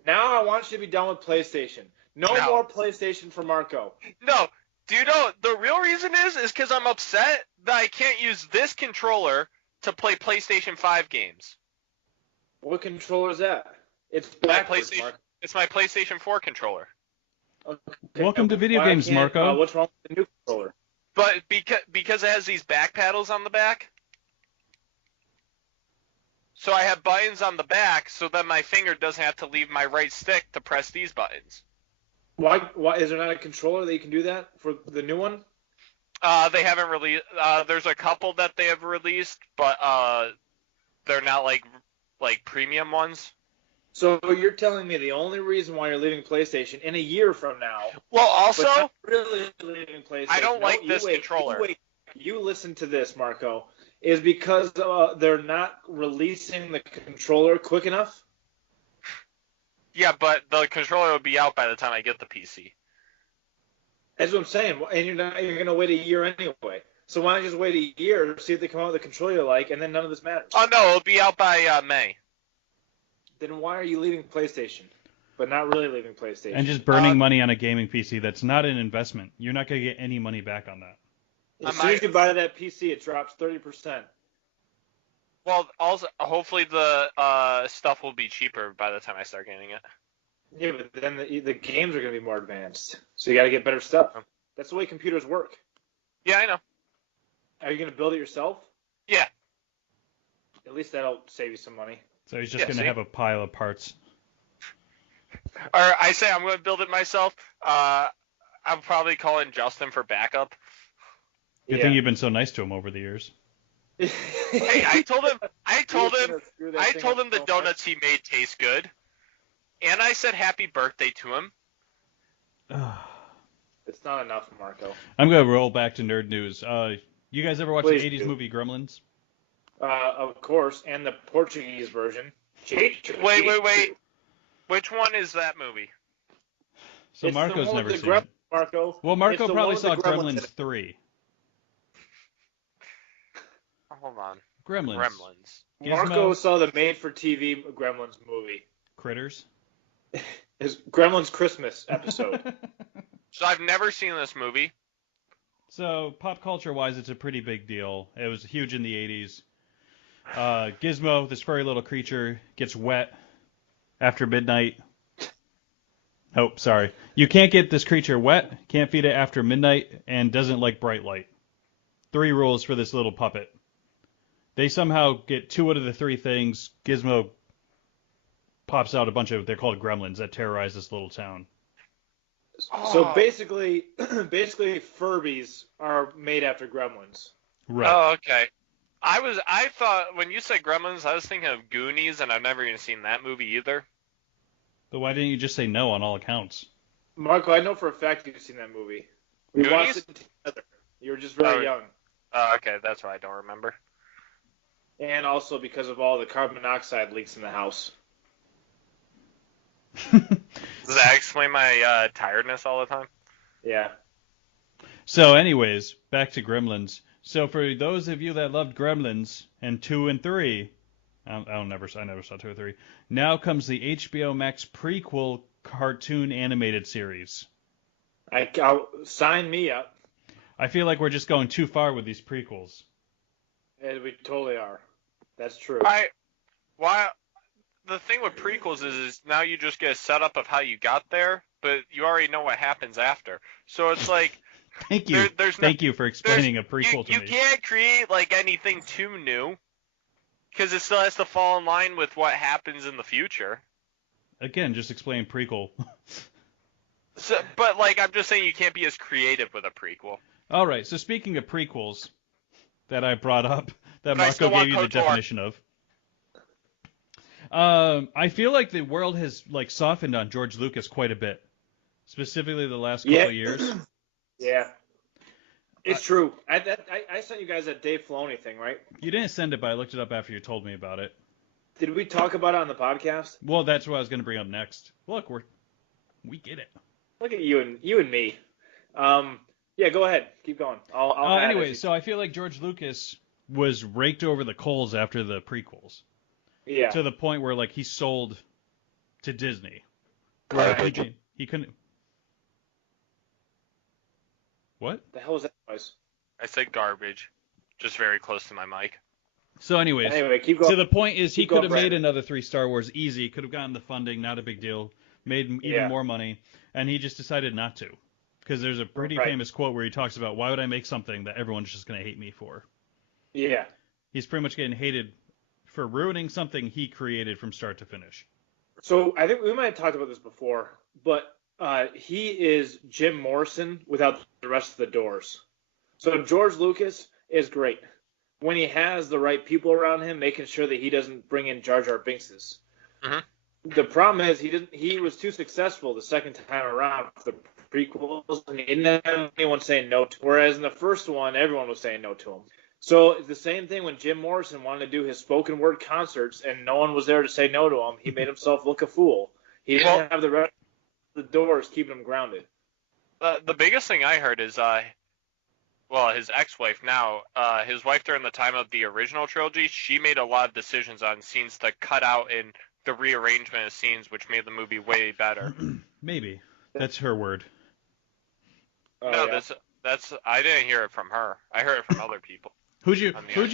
Now I want you to be done with PlayStation. No more PlayStation for Marco. No, do you know the real reason is because I'm upset that I can't use this controller to play PlayStation 5 games. What controller is that? It's My backwards, PlayStation. Marco. It's my PlayStation 4 controller. Okay, Welcome to video why games, can't- Marco. What's wrong with the new controller? But because it has these back paddles on the back, so I have buttons on the back, so that my finger doesn't have to leave my right stick to press these buttons. Why is there not a controller that you can do that for the new one? They haven't released. There's a couple that they have released, but they're not like premium ones. So you're telling me the only reason why you're leaving PlayStation in a year from now, Well, but also, not really leaving PlayStation. I don't like you this wait, controller. You listen to this, Marco. Is because they're not releasing the controller quick enough? yeah, but the controller will be out by the time I get the PC. That's what I'm saying. And you're gonna wait a year anyway. So why not just wait a year, see if they come out with a controller you like, and then none of this matters? Oh no, it'll be out by May. Then why are you leaving PlayStation, but not really leaving PlayStation? And just burning money on a gaming PC that's not an investment. You're not going to get any money back on that. As soon as you buy that PC, it drops 30%. Well, also hopefully the stuff will be cheaper by the time I start getting it. Yeah, but then the games are going to be more advanced, so you got to get better stuff. That's the way computers work. Yeah, I know. Are you going to build it yourself? Yeah. At least that'll save you some money. So he's just Yeah, going to see? have a pile of parts. Or I say I'm going to build it myself. I'm probably calling Justin for backup. Good thing you've been so nice to him over the years. Hey, I told him the so donuts he made taste good, and I said happy birthday to him. It's not enough, Marco. I'm going to roll back to nerd news. You guys ever watch Please the 80s do. movie Gremlins? Of course, and the Portuguese version. Wait. Which one is that movie? So It's the Marco's one with never the seen it. Marco. Well, It's Marco the probably one with saw the Gremlins in Gremlins it. 3. Hold on. Gremlins. Gizmo, Marco saw the made-for-TV Gremlins movie. Critters. His Gremlins Christmas episode. So I've never seen this movie. So pop culture-wise, it's a pretty big deal. It was huge in the 80s. Gizmo, this furry little creature, gets wet after midnight. Oh, sorry. You can't get this creature wet, can't feed it after midnight, and doesn't like bright light. 3 rules for this little puppet. They somehow get 2 out of the 3 things. Gizmo pops out a bunch of, they're called gremlins, that terrorize this little town. So basically Furbies are made after gremlins. Right. Oh, okay. I thought when you said Gremlins, I was thinking of Goonies, and I've never even seen that movie either. But why didn't you just say no on all accounts? Marco, I know for a fact you've seen that movie. We Goonies? watched it together. You were just very young. Oh, okay, that's why I don't remember. And also because of all the carbon monoxide leaks in the house. Does that explain my tiredness all the time? Yeah. So anyways, back to Gremlins. So for those of you that loved Gremlins and 2 and 3, I never saw 2 or 3. Now comes the HBO Max prequel cartoon animated series. I'll sign me up. I feel like we're just going too far with these prequels. And we totally are. That's true. The thing with prequels is now you just get a setup of how you got there, but you already know what happens after. So it's like Thank you. Thank you for explaining a prequel to me. You can't create like anything too new because it still has to fall in line with what happens in the future. Again, just explain prequel. So, but like I'm just saying, you can't be as creative with a prequel. All right. So speaking of prequels that I brought up, that But I Marco still want gave you the KOTOR. definition of. I feel like the world has like softened on George Lucas quite a bit, specifically the last couple of years. Yeah. It's true. I sent you guys that Dave Filoni thing, right? You didn't send it, but I looked it up after you told me about it. Did we talk about it on the podcast? Well, that's what I was going to bring up next. Look, we get it. Look at you and me. Yeah, go ahead. Keep going. I'll add anyway, it. so I feel like George Lucas was raked over the coals after the prequels. Yeah. To the point where like he sold to Disney. Right. He couldn't. What? The hell was that noise? I said garbage, just very close to my mic. So anyways, Anyway, keep going. so the point is he Keep going, could have made Brandon. another 3 Star Wars easy, could have gotten the funding, not a big deal, made even Yeah. more money, and he just decided not to. Because there's a pretty Right. famous quote where he talks about, why would I make something that everyone's just going to hate me for? Yeah. He's pretty much getting hated for ruining something he created from start to finish. So I think we might have talked about this before, but he is Jim Morrison without the rest of the doors. So George Lucas is great when he has the right people around him, making sure that he doesn't bring in Jar Jar Binkses. Mhm. The problem is he was too successful the second time around for the prequels, and he didn't have anyone saying no to him. Whereas in the first one, everyone was saying no to him. So it's the same thing when Jim Morrison wanted to do his spoken word concerts and no one was there to say no to him. He made himself look a fool. He didn't have the rest of the doors keeping him grounded. The biggest thing I heard is his ex-wife now, his wife during the time of the original trilogy, she made a lot of decisions on scenes to cut out in the rearrangement of scenes, which made the movie way better. Maybe. That's her word. No, Yeah. that's I didn't hear it from her. I heard it from other people. Who'd you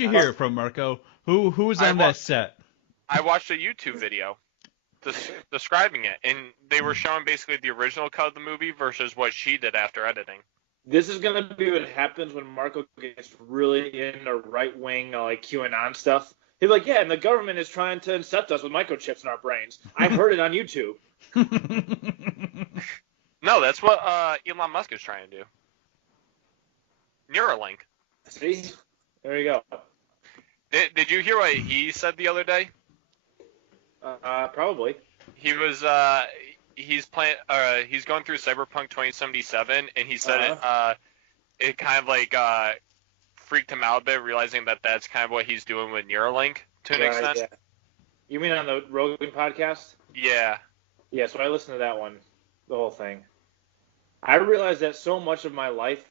hear it from, Marco? Who was on that set? I watched a YouTube video describing it, and they were showing basically the original cut of the movie versus what she did after editing. This is going to be what happens when Marco gets really into right-wing like QAnon stuff. He's like, yeah, and the government is trying to incept us with microchips in our brains. I heard it on YouTube. No, that's what Elon Musk is trying to do. Neuralink. See? There you go. Did you hear what he said the other day? Probably. He was he's going through Cyberpunk 2077, and he said it kind of like freaked him out a bit, realizing that that's kind of what he's doing with Neuralink to an extent. Yeah. You mean on the Rogan podcast? Yeah. Yeah, so I listened to that one, the whole thing. I realized that so much of my life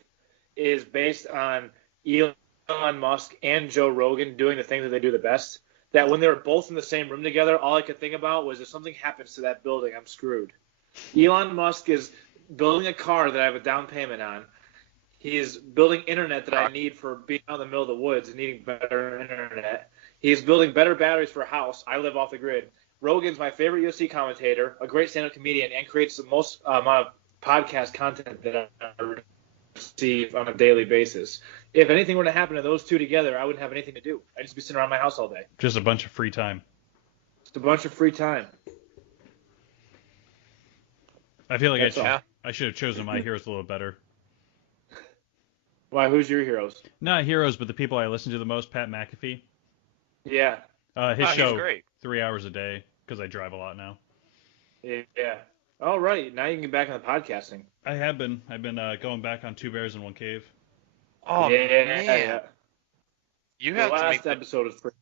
is based on Elon Musk and Joe Rogan doing the things that they do the best, that when they were both in the same room together, all I could think about was if something happens to that building, I'm screwed. Elon Musk is building a car that I have a down payment on. He is building internet that I need for being out in the middle of the woods and needing better internet. He's building better batteries for a house. I live off the grid. Rogan's my favorite UFC commentator, a great stand-up comedian, and creates the most amount of podcast content that I receive on a daily basis. If anything were to happen to those two together, I wouldn't have anything to do. I'd just be sitting around my house all day. Just a bunch of free time. Just a bunch of free time. I feel like Yeah. I should have chosen my heroes a little better. Why? Who's your heroes? Not heroes, but the people I listen to the most. Pat McAfee. Yeah. His He's show, great. 3 hours a day, because I drive a lot now. Yeah. All right. Now you can get back into podcasting. I have been. I've been going back on Two Bears in One Cave. Oh yeah. man, you The have to last make the episode is free.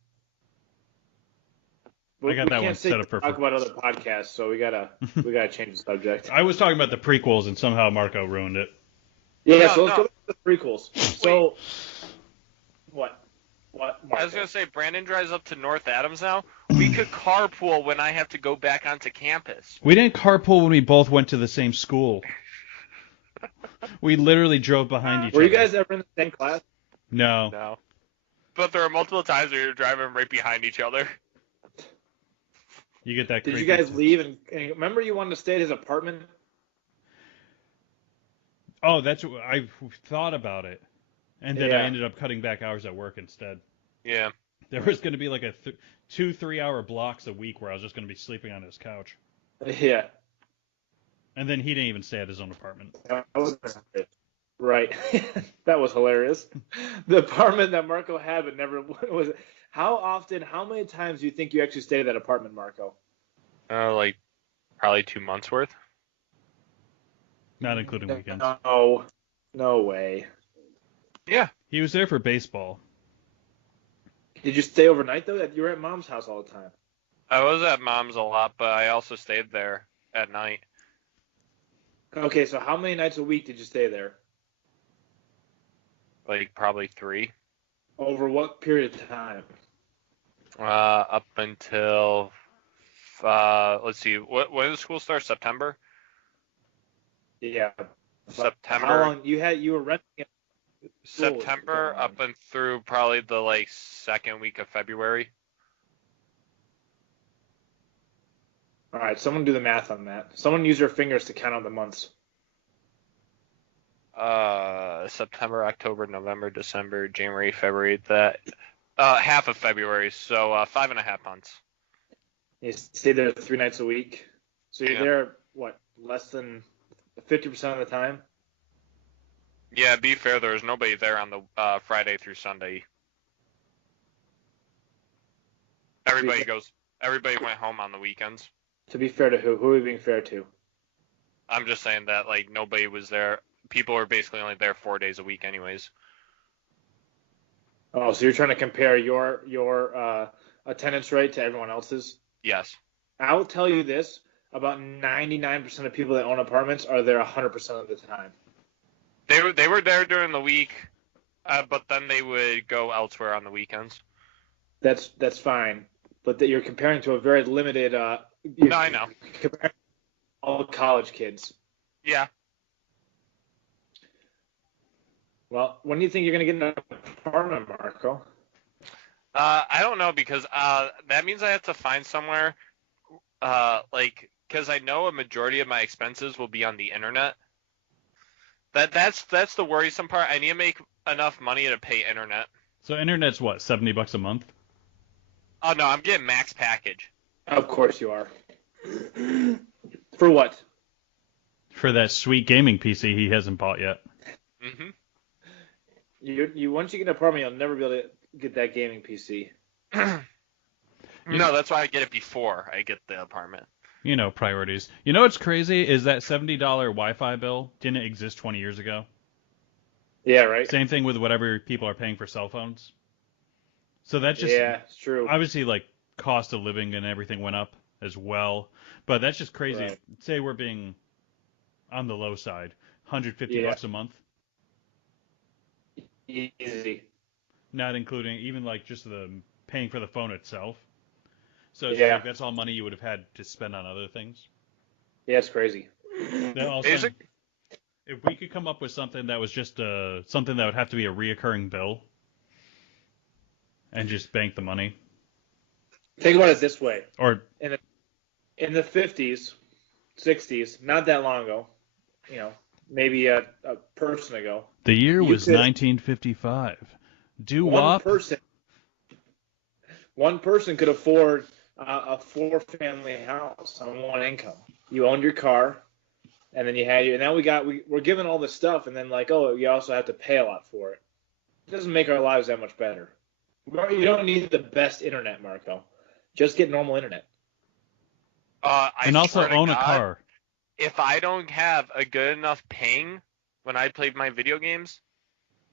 I got that one set up for for. talk about other podcasts, so we gotta change the subject. I was talking about the prequels, and somehow Marco ruined it. Yeah, No, so let's no. go to the prequels. So, what? What? I was gonna say Brandon drives up to North Adams now. We could carpool when I have to go back onto campus. We didn't carpool when we both went to the same school. We literally drove behind each Were other. you guys ever in the same class? No. No. But there are multiple times where you're driving right behind each other. You get that. Did you creepy- guys leave and remember you wanted to stay at his apartment? Oh, that's what I thought about it, and then I Yeah. ended up cutting back hours at work instead. Yeah. There was going to be like a 2-3 hour blocks a week where I was just going to be sleeping on his couch, Yeah. and then he didn't even stay at his own apartment. That was right. That was hilarious. The apartment that Marco had, but never was. How many times do you think you actually stayed at that apartment, Marco? Like probably 2 months worth. Not including weekends. No way. Yeah. He was there for baseball. Did you stay overnight though? You were at Mom's house all the time. I was at Mom's a lot, but I also stayed there at night. Okay, so how many nights a week did you stay there? Like probably 3. Over what period of time? Up until let's see, when does school start? September. Yeah. September. How long you were renting it? School was September going on. up and through probably the second week of February. All right, someone do the math on that. Someone use your fingers to count on the months. September, October, November, December, January, February. That half of February, so 5.5 months. You stay there 3 nights a week. So you're Yeah. there, what, less than 50% of the time? Yeah, be fair, there was nobody there on the Friday through Sunday. Everybody went home on the weekends. To be fair to who? Who are we being fair to? I'm just saying that nobody was there. People were basically only there 4 days a week anyways. Oh, so you're trying to compare your attendance rate to everyone else's? Yes. I will tell you this, about 99% of people that own apartments are there 100% of the time. They were there during the week, but then they would go elsewhere on the weekends. That's fine, but that you're comparing to a very limited. No, I know. Comparing all college kids. Yeah. Well, when do you think you're gonna get an apartment, Marco? I don't know because that means I have to find somewhere, because I know a majority of my expenses will be on the internet. That's the worrisome part. I need to make enough money to pay internet. So internet's what, $70 a month? Oh no, I'm getting max package. Of course you are. For what? For that sweet gaming PC he hasn't bought yet. Mhm. You once you get an apartment, you'll never be able to get that gaming PC. No, that's why I get it before I get the apartment. You know, priorities. You know what's crazy is that $70 Wi-Fi bill didn't exist 20 years ago. Yeah, right. Same thing with whatever people are paying for cell phones. So that's just Yeah, it's true. obviously cost of living and everything went up as well. But that's just crazy. Right. Say we're being on the low side, $150 Yeah. a month, Easy. not including even just the paying for the phone itself. So it's Yeah. that's all money you would have had to spend on other things. Yeah, it's crazy. Then all of a sudden, if we could come up with something that was just something that would have to be a reoccurring bill and just bank the money, Think about it this way: or in the 50s, 60s, not that long ago, maybe a person ago. The year You was could 1955. one Doo-wop. person one person could afford a four-family house on one income. You owned your car, and then you had your. And now we're given all this stuff, and then like, oh, you also have to pay a lot for it. It doesn't make our lives that much better. You don't need the best internet, Marco. Just get normal internet. I And also swear to own a God, car. if I don't have a good enough ping when I play my video games,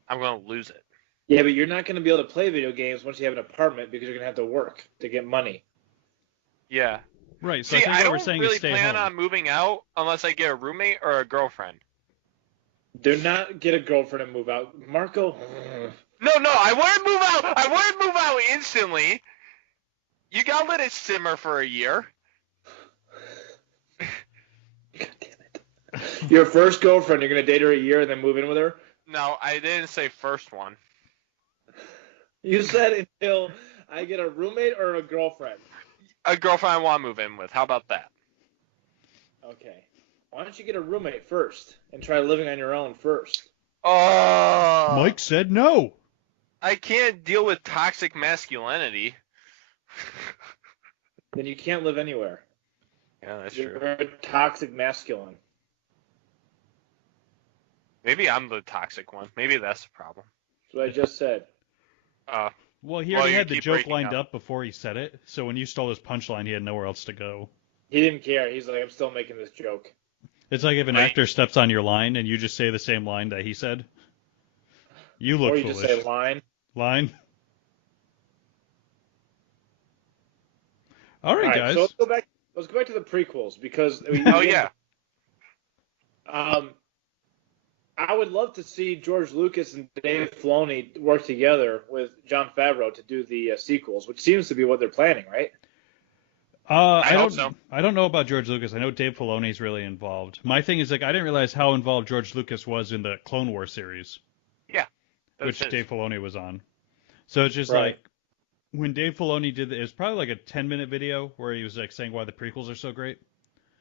I'm gonna lose it. Yeah, but you're not going to be able to play video games once you have an apartment because you're going to have to work to get money. Yeah. Right, so See, I think I what we're don't saying really is stay plan home. on moving out unless I get a roommate or a girlfriend. Do not get a girlfriend and move out. Marco. No, I want to move out. I want to move out instantly. You gotta let it simmer for a year. God damn it. Your first girlfriend, you're going to date her a year and then move in with her? No, I didn't say first one. You said until I get a roommate or a girlfriend. A girlfriend I want to move in with. How about that? Okay. Why don't you get a roommate first and try living on your own first? Oh, Mike said no. I can't deal with toxic masculinity. Then you can't live anywhere. Yeah, that's You're true. a toxic masculine. Maybe I'm the toxic one. Maybe that's the problem. That's what I just said. Well, he Well, already you had the keep joke breaking lined up. up before he said it, so when you stole his punchline, he had nowhere else to go. He didn't care. He's like, I'm still making this joke. It's like if an Right. actor steps on your line and you just say the same line that he said. You look Or you foolish. just say line. Line. All right, guys. So let's go back to the prequels because Oh yeah. I would love to see George Lucas and Dave Filoni work together with Jon Favreau to do the sequels, which seems to be what they're planning, right? I hope so. I don't know about George Lucas. I know Dave Filoni's really involved. My thing is like I didn't realize how involved George Lucas was in the Clone Wars series, Yeah. which That's Dave Filoni was on. So it's just Right. like when Dave Filoni did it was probably like a 10-minute video where he was like saying why the prequels are so great.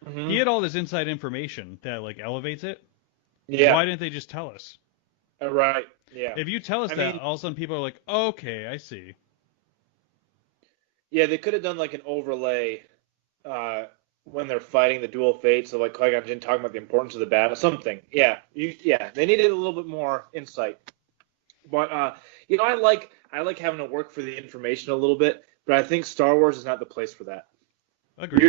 Mm-hmm. He had all this inside information that like elevates it. Yeah. Why didn't they just tell us? Right. Yeah. If you tell us I that, mean- all of a sudden people are like, okay, I see. Yeah, they could have done like an overlay when they're fighting the dual fates, so like Qui-Gon Jinn talking about the importance of the battle, something. Yeah, they needed a little bit more insight. But I like having to work for the information a little bit, but I think Star Wars is not the place for that. Agreed.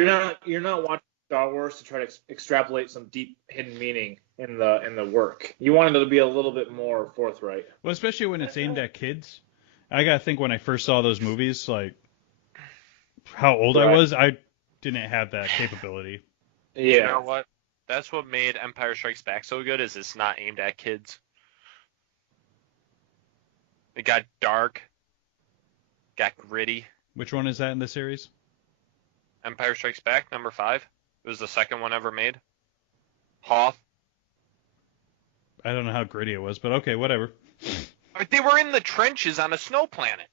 You're not watching Star Wars to try to extrapolate some deep hidden meaning in the work. You want it to be a little bit more forthright. Well, especially when it's aimed at kids. I gotta think when I first saw those movies, like how old I Right. was, I didn't have that capability. Yeah. You know what? That's what made Empire Strikes Back so good is it's not aimed at kids. It got dark, got gritty. Which one is that in the series? Empire Strikes Back, number 5. It was the second one ever made. Hoth. I don't know how gritty it was, but okay, whatever. They were in the trenches on a snow planet.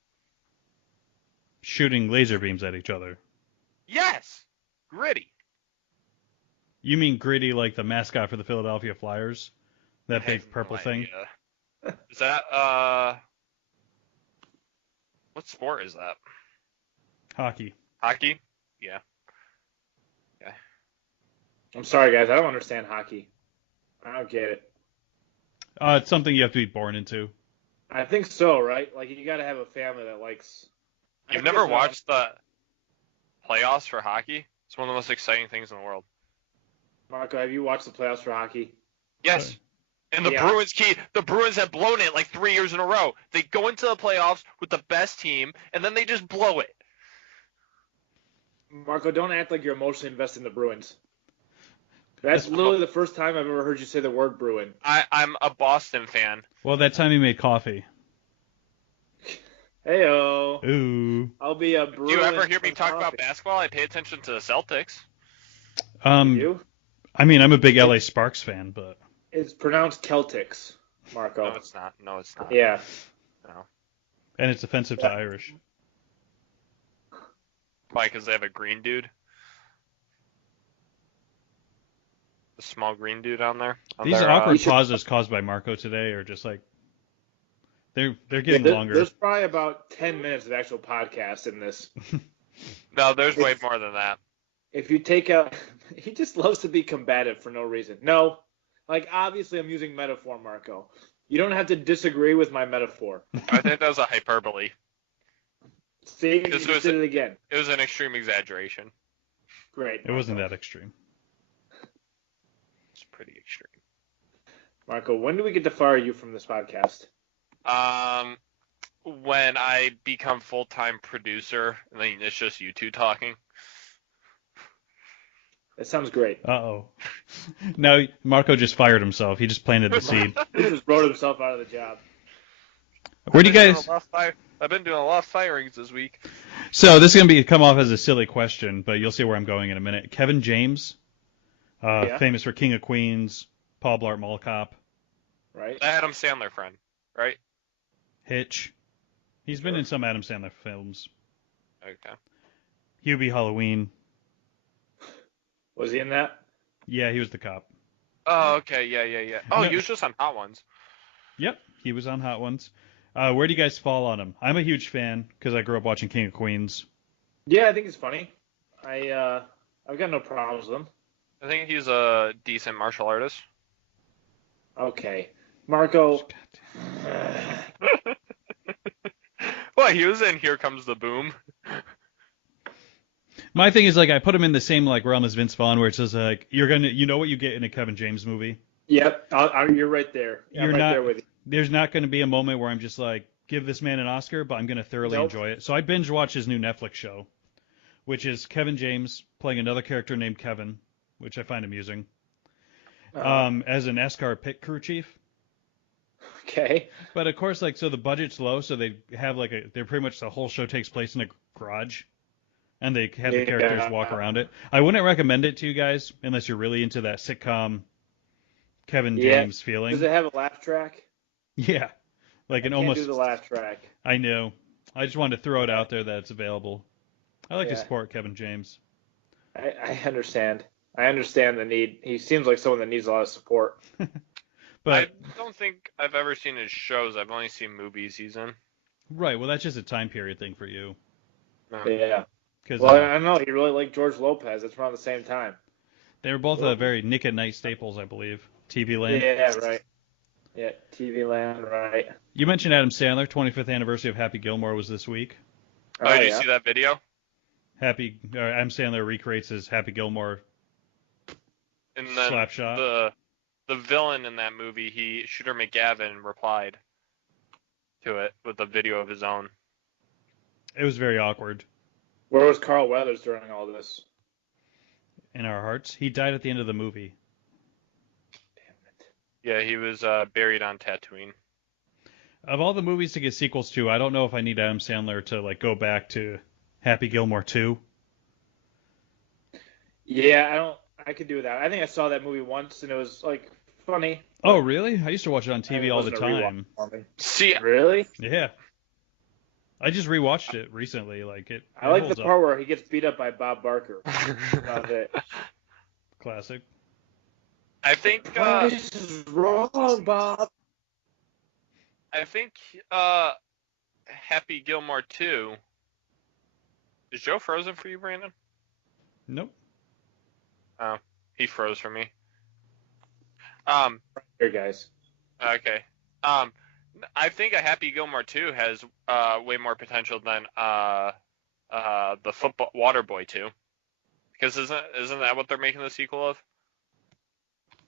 Shooting laser beams at each other. Yes, gritty. You mean gritty like the mascot for the Philadelphia Flyers? That I big have purple no thing? idea. Is that what sport is that? Hockey. Hockey? Yeah. I'm sorry, guys. I don't understand hockey. I don't get it. It's something you have to be born into. I think so, right? Like you got to have a family that likes. I You've think never it's watched the playoffs for hockey? It's one of the most exciting things in the world. Marco, have you watched the playoffs for hockey? Yes. And the Yeah. Bruins have blown it like 3 years in a row. They go into the playoffs with the best team, and then they just blow it. Marco, don't act like you're emotionally invested in the Bruins. That's literally the first time I've ever heard you say the word Bruin. I'm a Boston fan. Well, that time he made coffee. Heyo. Ooh. I'll be a Bruin. Do you ever hear me for talk about coffee. basketball? I pay attention to the Celtics. You? I mean, I'm a big LA Sparks fan, but It's pronounced Celtics, Marco. No, it's not. No, it's not. Yeah. No. and it's offensive to Irish. Why? Because they have a green dude? The small green dude on there. These awkward pauses caused by Marco today are just like they're getting longer. There's probably about 10 minutes of actual podcast in this. No, there's way more than that. If you take out, he just loves to be combative for no reason. No, like obviously I'm using metaphor, Marco. You don't have to disagree with my metaphor. I think that was a hyperbole. See, you did it again. It was an extreme exaggeration. Great. It wasn't that extreme. It's pretty extreme. Marco, when do we get to fire you from this podcast? When I become full-time producer, and then it's just you two talking. That sounds great. Uh-oh. No, Marco just fired himself. He just planted the seed. He just wrote himself out of the job. Where do you guys... I've been doing a lot of firings this week. So this is going to come off as a silly question, but you'll see where I'm going in a minute. Kevin James, famous for King of Queens, Paul Blart Mall Cop. Right. The Adam Sandler friend, right? Hitch. He's been in some Adam Sandler films. Okay. Hubie Halloween. Was he in that? Yeah, he was the cop. Oh, okay. Yeah. Oh, he was just on Hot Ones. Yep, he was on Hot Ones. Where do you guys fall on him? I'm a huge fan because I grew up watching King of Queens. Yeah, I think he's funny. I've got no problems with him. I think he's a decent martial artist. Okay. Marco. Well, he was in Here Comes the Boom. My thing is, like, I put him in the same, like, realm as Vince Vaughn, where it says, like, you know what you get in a Kevin James movie? Yep, you're right there. I'm right there with you. There's not going to be a moment where I'm just like, give this man an Oscar, but I'm going to thoroughly enjoy it. So I binge watch his new Netflix show, which is Kevin James playing another character named Kevin, which I find amusing, as an NASCAR pit crew chief. Okay. But of course, like, so the budget's low, so they have they're pretty much the whole show takes place in a garage, and they have the characters walk around it. I wouldn't recommend it to you guys unless you're really into that sitcom Kevin James feeling. Does it have a laugh track? Yeah, like an I can't do the laugh track. I know. I just wanted to throw it out there that it's available. I like to support Kevin James. I understand. I understand the need. He seems like someone that needs a lot of support. But I don't think I've ever seen his shows. I've only seen movies he's in. Right. Well, that's just a time period thing for you. Yeah. Well, I don't know. He really liked George Lopez. It's around the same time. They were both very Nick at Night staples, I believe. TV Land. Yeah, right. Yeah, TV Land, right. You mentioned Adam Sandler. 25th anniversary of Happy Gilmore was this week. Oh, did you see that video? Adam Sandler recreates his Happy Gilmore and then slap shot. The villain in that movie, Shooter McGavin, replied to it with a video of his own. It was very awkward. Where was Carl Weathers during all this? In our hearts. He died at the end of the movie. Yeah, he was buried on Tatooine. Of all the movies to get sequels to, I don't know if I need Adam Sandler to like go back to Happy Gilmore 2. Yeah, I could do that. I think I saw that movie once and it was like funny. Oh, really? I used to watch it on TV all the time. See, really? Yeah. I just rewatched it recently. I like the part where he gets beat up by Bob Barker. That's it. Classic. I think. What is wrong, Bob? I think Happy Gilmore 2. Is Joe frozen for you, Brandon? Nope. Oh, he froze for me. Here, guys. Okay. I think a Happy Gilmore 2 has way more potential than the football Waterboy 2. Because isn't that what they're making the sequel of?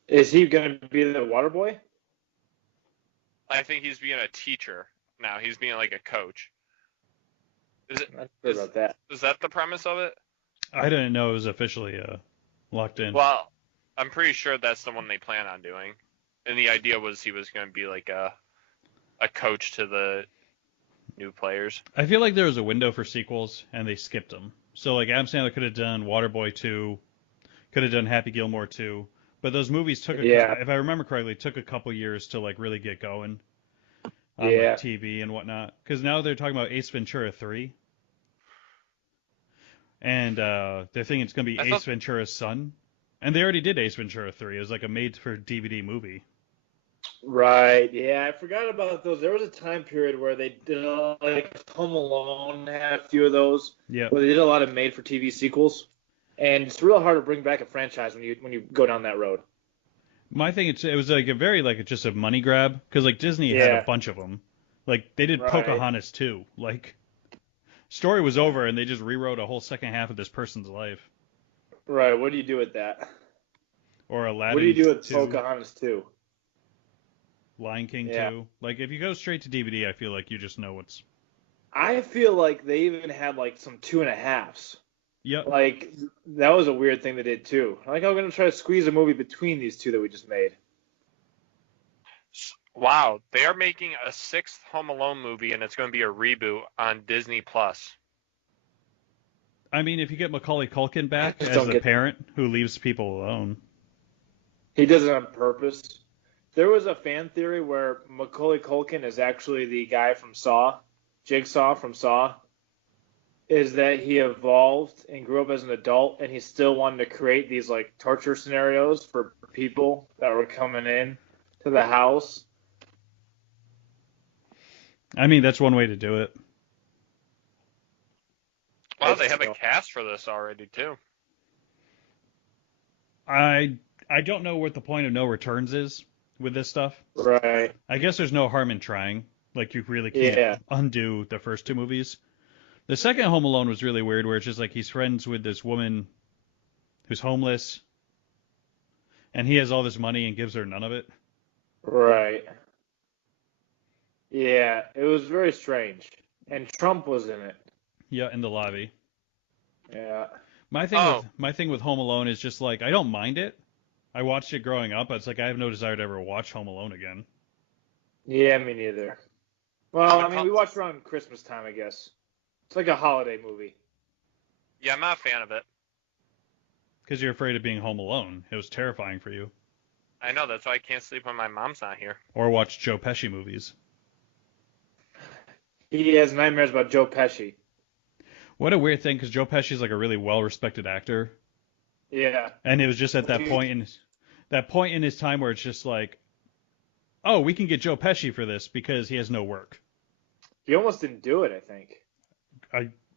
Is he going to be the water boy? I think he's being a teacher now. He's being like a coach. Is it? I'm not sure about that. Is that the premise of it? I didn't know it was officially locked in. Well, I'm pretty sure that's the one they plan on doing. And the idea was he was going to be like a coach to the new players. I feel like there was a window for sequels, and they skipped them. So, like, Adam Sandler could have done Waterboy 2, could have done Happy Gilmore 2, but those movies took, if I remember correctly, took a couple years to, like, really get going on like, TV and whatnot. Because now they're talking about Ace Ventura 3, and they're thinking it's going to be Ace Ventura's son. And they already did Ace Ventura 3. It was like a made-for-DVD movie. Right. Yeah, I forgot about those. There was a time period where they did like Home Alone had a few of those, Yeah. where they did a lot of made-for-TV sequels, and it's real hard to bring back a franchise when you go down that road. My thing, it was like a very like just a money grab because like Disney had a Yeah. bunch of them. Like they did Right. Pocahontas too. Like story was over and they just rewrote a whole second half of this person's life. Right. What do you do with that? Or Aladdin. What do you do with 2, Pocahontas 2? Lion King Yeah. 2. Like if you go straight to DVD, I feel like you just know what's. I feel like they even had like some 2.5s. Yep. Like that was a weird thing they did too. Like I'm gonna try to squeeze a movie between these two that we just made. Wow, they are making a 6th Home Alone movie, and it's going to be a reboot on Disney Plus. I mean, if you get Macaulay Culkin back I just as don't the get- parent who leaves people alone. He does it on purpose. There was a fan theory where Macaulay Culkin is actually the guy from Saw, Jigsaw from Saw, is that he evolved and grew up as an adult, and he still wanted to create these like torture scenarios for people that were coming in to the house. I mean, that's one way to do it. Wow, they have a cast for this already too. I don't know what the point of no returns is with this stuff. Right. I guess there's no harm in trying. Like you really can't undo the first two movies. The second Home Alone was really weird, where it's just like he's friends with this woman who's homeless, and he has all this money and gives her none of it. Right. Yeah, it was very strange. And Trump was in it. Yeah, in the lobby. Yeah. My thing with Home Alone is just like I don't mind it. I watched it growing up, but it's like I have no desire to ever watch Home Alone again. Yeah, me neither. Well, I mean, we watched it around Christmas time, I guess. It's like a holiday movie. Yeah, I'm not a fan of it. Because you're afraid of being home alone. It was terrifying for you. I know, that's why I can't sleep when my mom's not here. Or watch Joe Pesci movies. He has nightmares about Joe Pesci. What a weird thing, because Joe Pesci's like a really well-respected actor. Yeah. And it was just at that point in his time where it's just like, oh, we can get Joe Pesci for this because he has no work. He almost didn't do it, I think.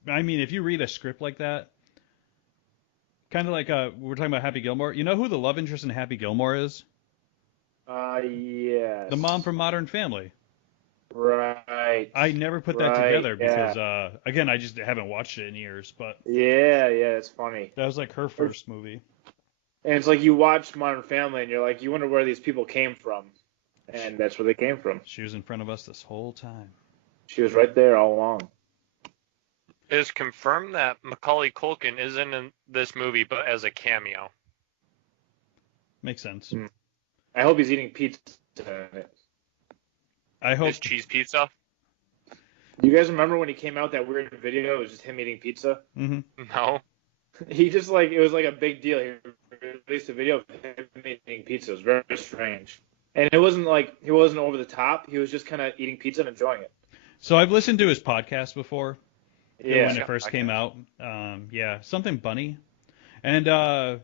I mean, if you read a script like that, kind of like we're talking about Happy Gilmore. You know who the love interest in Happy Gilmore is? Yes. The mom from Modern Family. Right. I never put that together yeah. because, again, I just haven't watched it in years. But Yeah, it's funny. that was like her first movie. And it's like you watch Modern Family and you're like, you wonder where these people came from. And that's where they came from. She was in front of us this whole time. She was right there all along. It is confirmed that Macaulay Culkin isn't in this movie, but as a cameo. Makes sense. I hope he's eating pizza in it. I hope. Is cheese pizza? You guys remember when he came out that weird video? It was just him eating pizza. Mm-hmm. No. He just like it was like a big deal. He released a video of him eating pizza. It was very strange, and it wasn't like he wasn't over the top. He was just kind of eating pizza and enjoying it. So I've listened to his podcast before. Yeah. When it first came out. Yeah, something bunny, and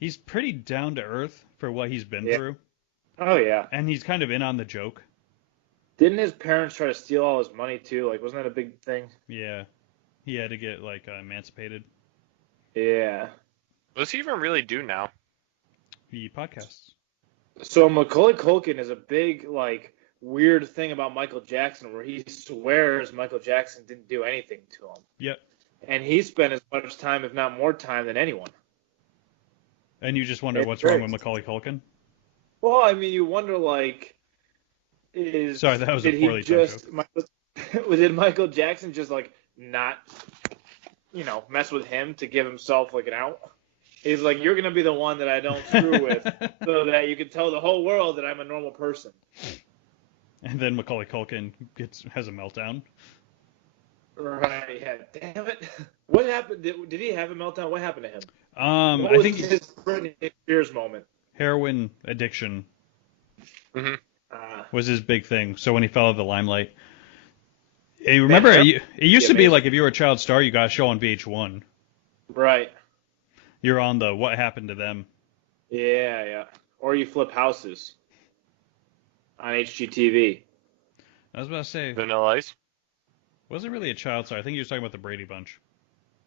he's pretty down to earth for what he's been through, Oh yeah. and he's kind of in on the joke. Didn't his parents try to steal all his money too? Like, wasn't that a big thing? Yeah, he had to get like emancipated. Yeah. What does he even really do now? He podcasts. So Macaulay Culkin is a big like weird thing about Michael Jackson, where he swears Michael Jackson didn't do anything to him. Yep. And he spent as much time, if not more time, than anyone. And you just wonder It's what's wrong great. with Macaulay Culkin? Well, I mean, you wonder like, Sorry, that was a poorly timed joke. did Michael Jackson just like not, mess with him to give himself like an out? He's like, you're gonna be the one that I don't screw with, so that you can tell the whole world that I'm a normal person. And then Macaulay Culkin has a meltdown. Right? Yeah. Damn it. What happened? Did he have a meltdown? What happened to him? What I was think his Britney Spears moment? heroin addiction Mm-hmm. was his big thing. So when he fell out of the limelight, hey, remember it used to be amazing. like if you were a child star, you got a show on VH1. Right. You're on the What Happened to Them. Yeah, yeah. Or you flip houses on HGTV. I was about to say, Vanilla Ice. wasn't really a child star. I think you were talking about the Brady Bunch.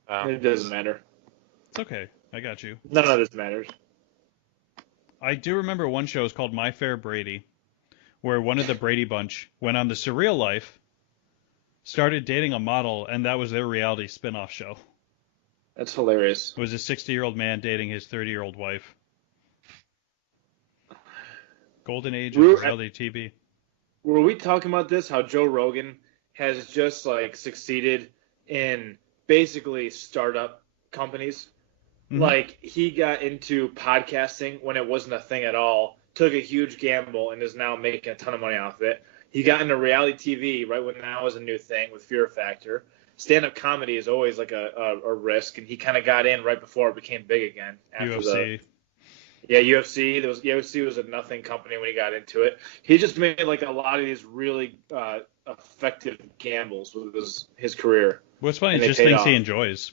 Oh. It doesn't matter. It's okay. I got you. None of this matters. I do remember one show was called My Fair Brady, where one of the Brady Bunch went on the Surreal Life, started dating a model, and that was their reality spin-off show. That's hilarious. It was a 60-year-old man dating his 30-year-old wife. Golden age of Were, reality TV. were we talking about this? How Joe Rogan has just like succeeded in basically startup companies. Mm-hmm. Like he got into podcasting when it wasn't a thing at all, took a huge gamble, and is now making a ton of money off of it. He got into reality TV right when that was a new thing with Fear Factor. Stand-up comedy is always like a risk, and he kind of got in right before it became big again. After UFC. UFC. There was UFC was a nothing company when he got into it. He just made like a lot of these really effective gambles with his career, What's funny and is they just paid things off. he enjoys.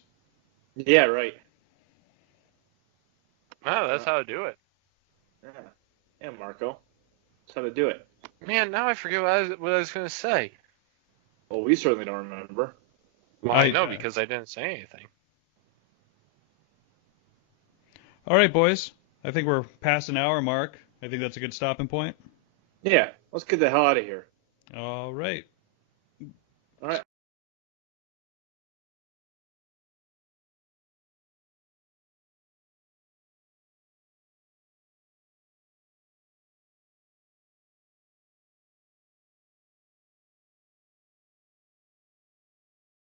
Yeah, right. Oh, that's how to do it. Yeah, yeah, Marco. That's how to do it. Man, now I forget what I was going to say. Well, we certainly don't remember. Well, I know because I didn't say anything. All right, boys. I think we're past an hour mark. I think that's a good stopping point. Yeah, let's get the hell out of here. All right. All right.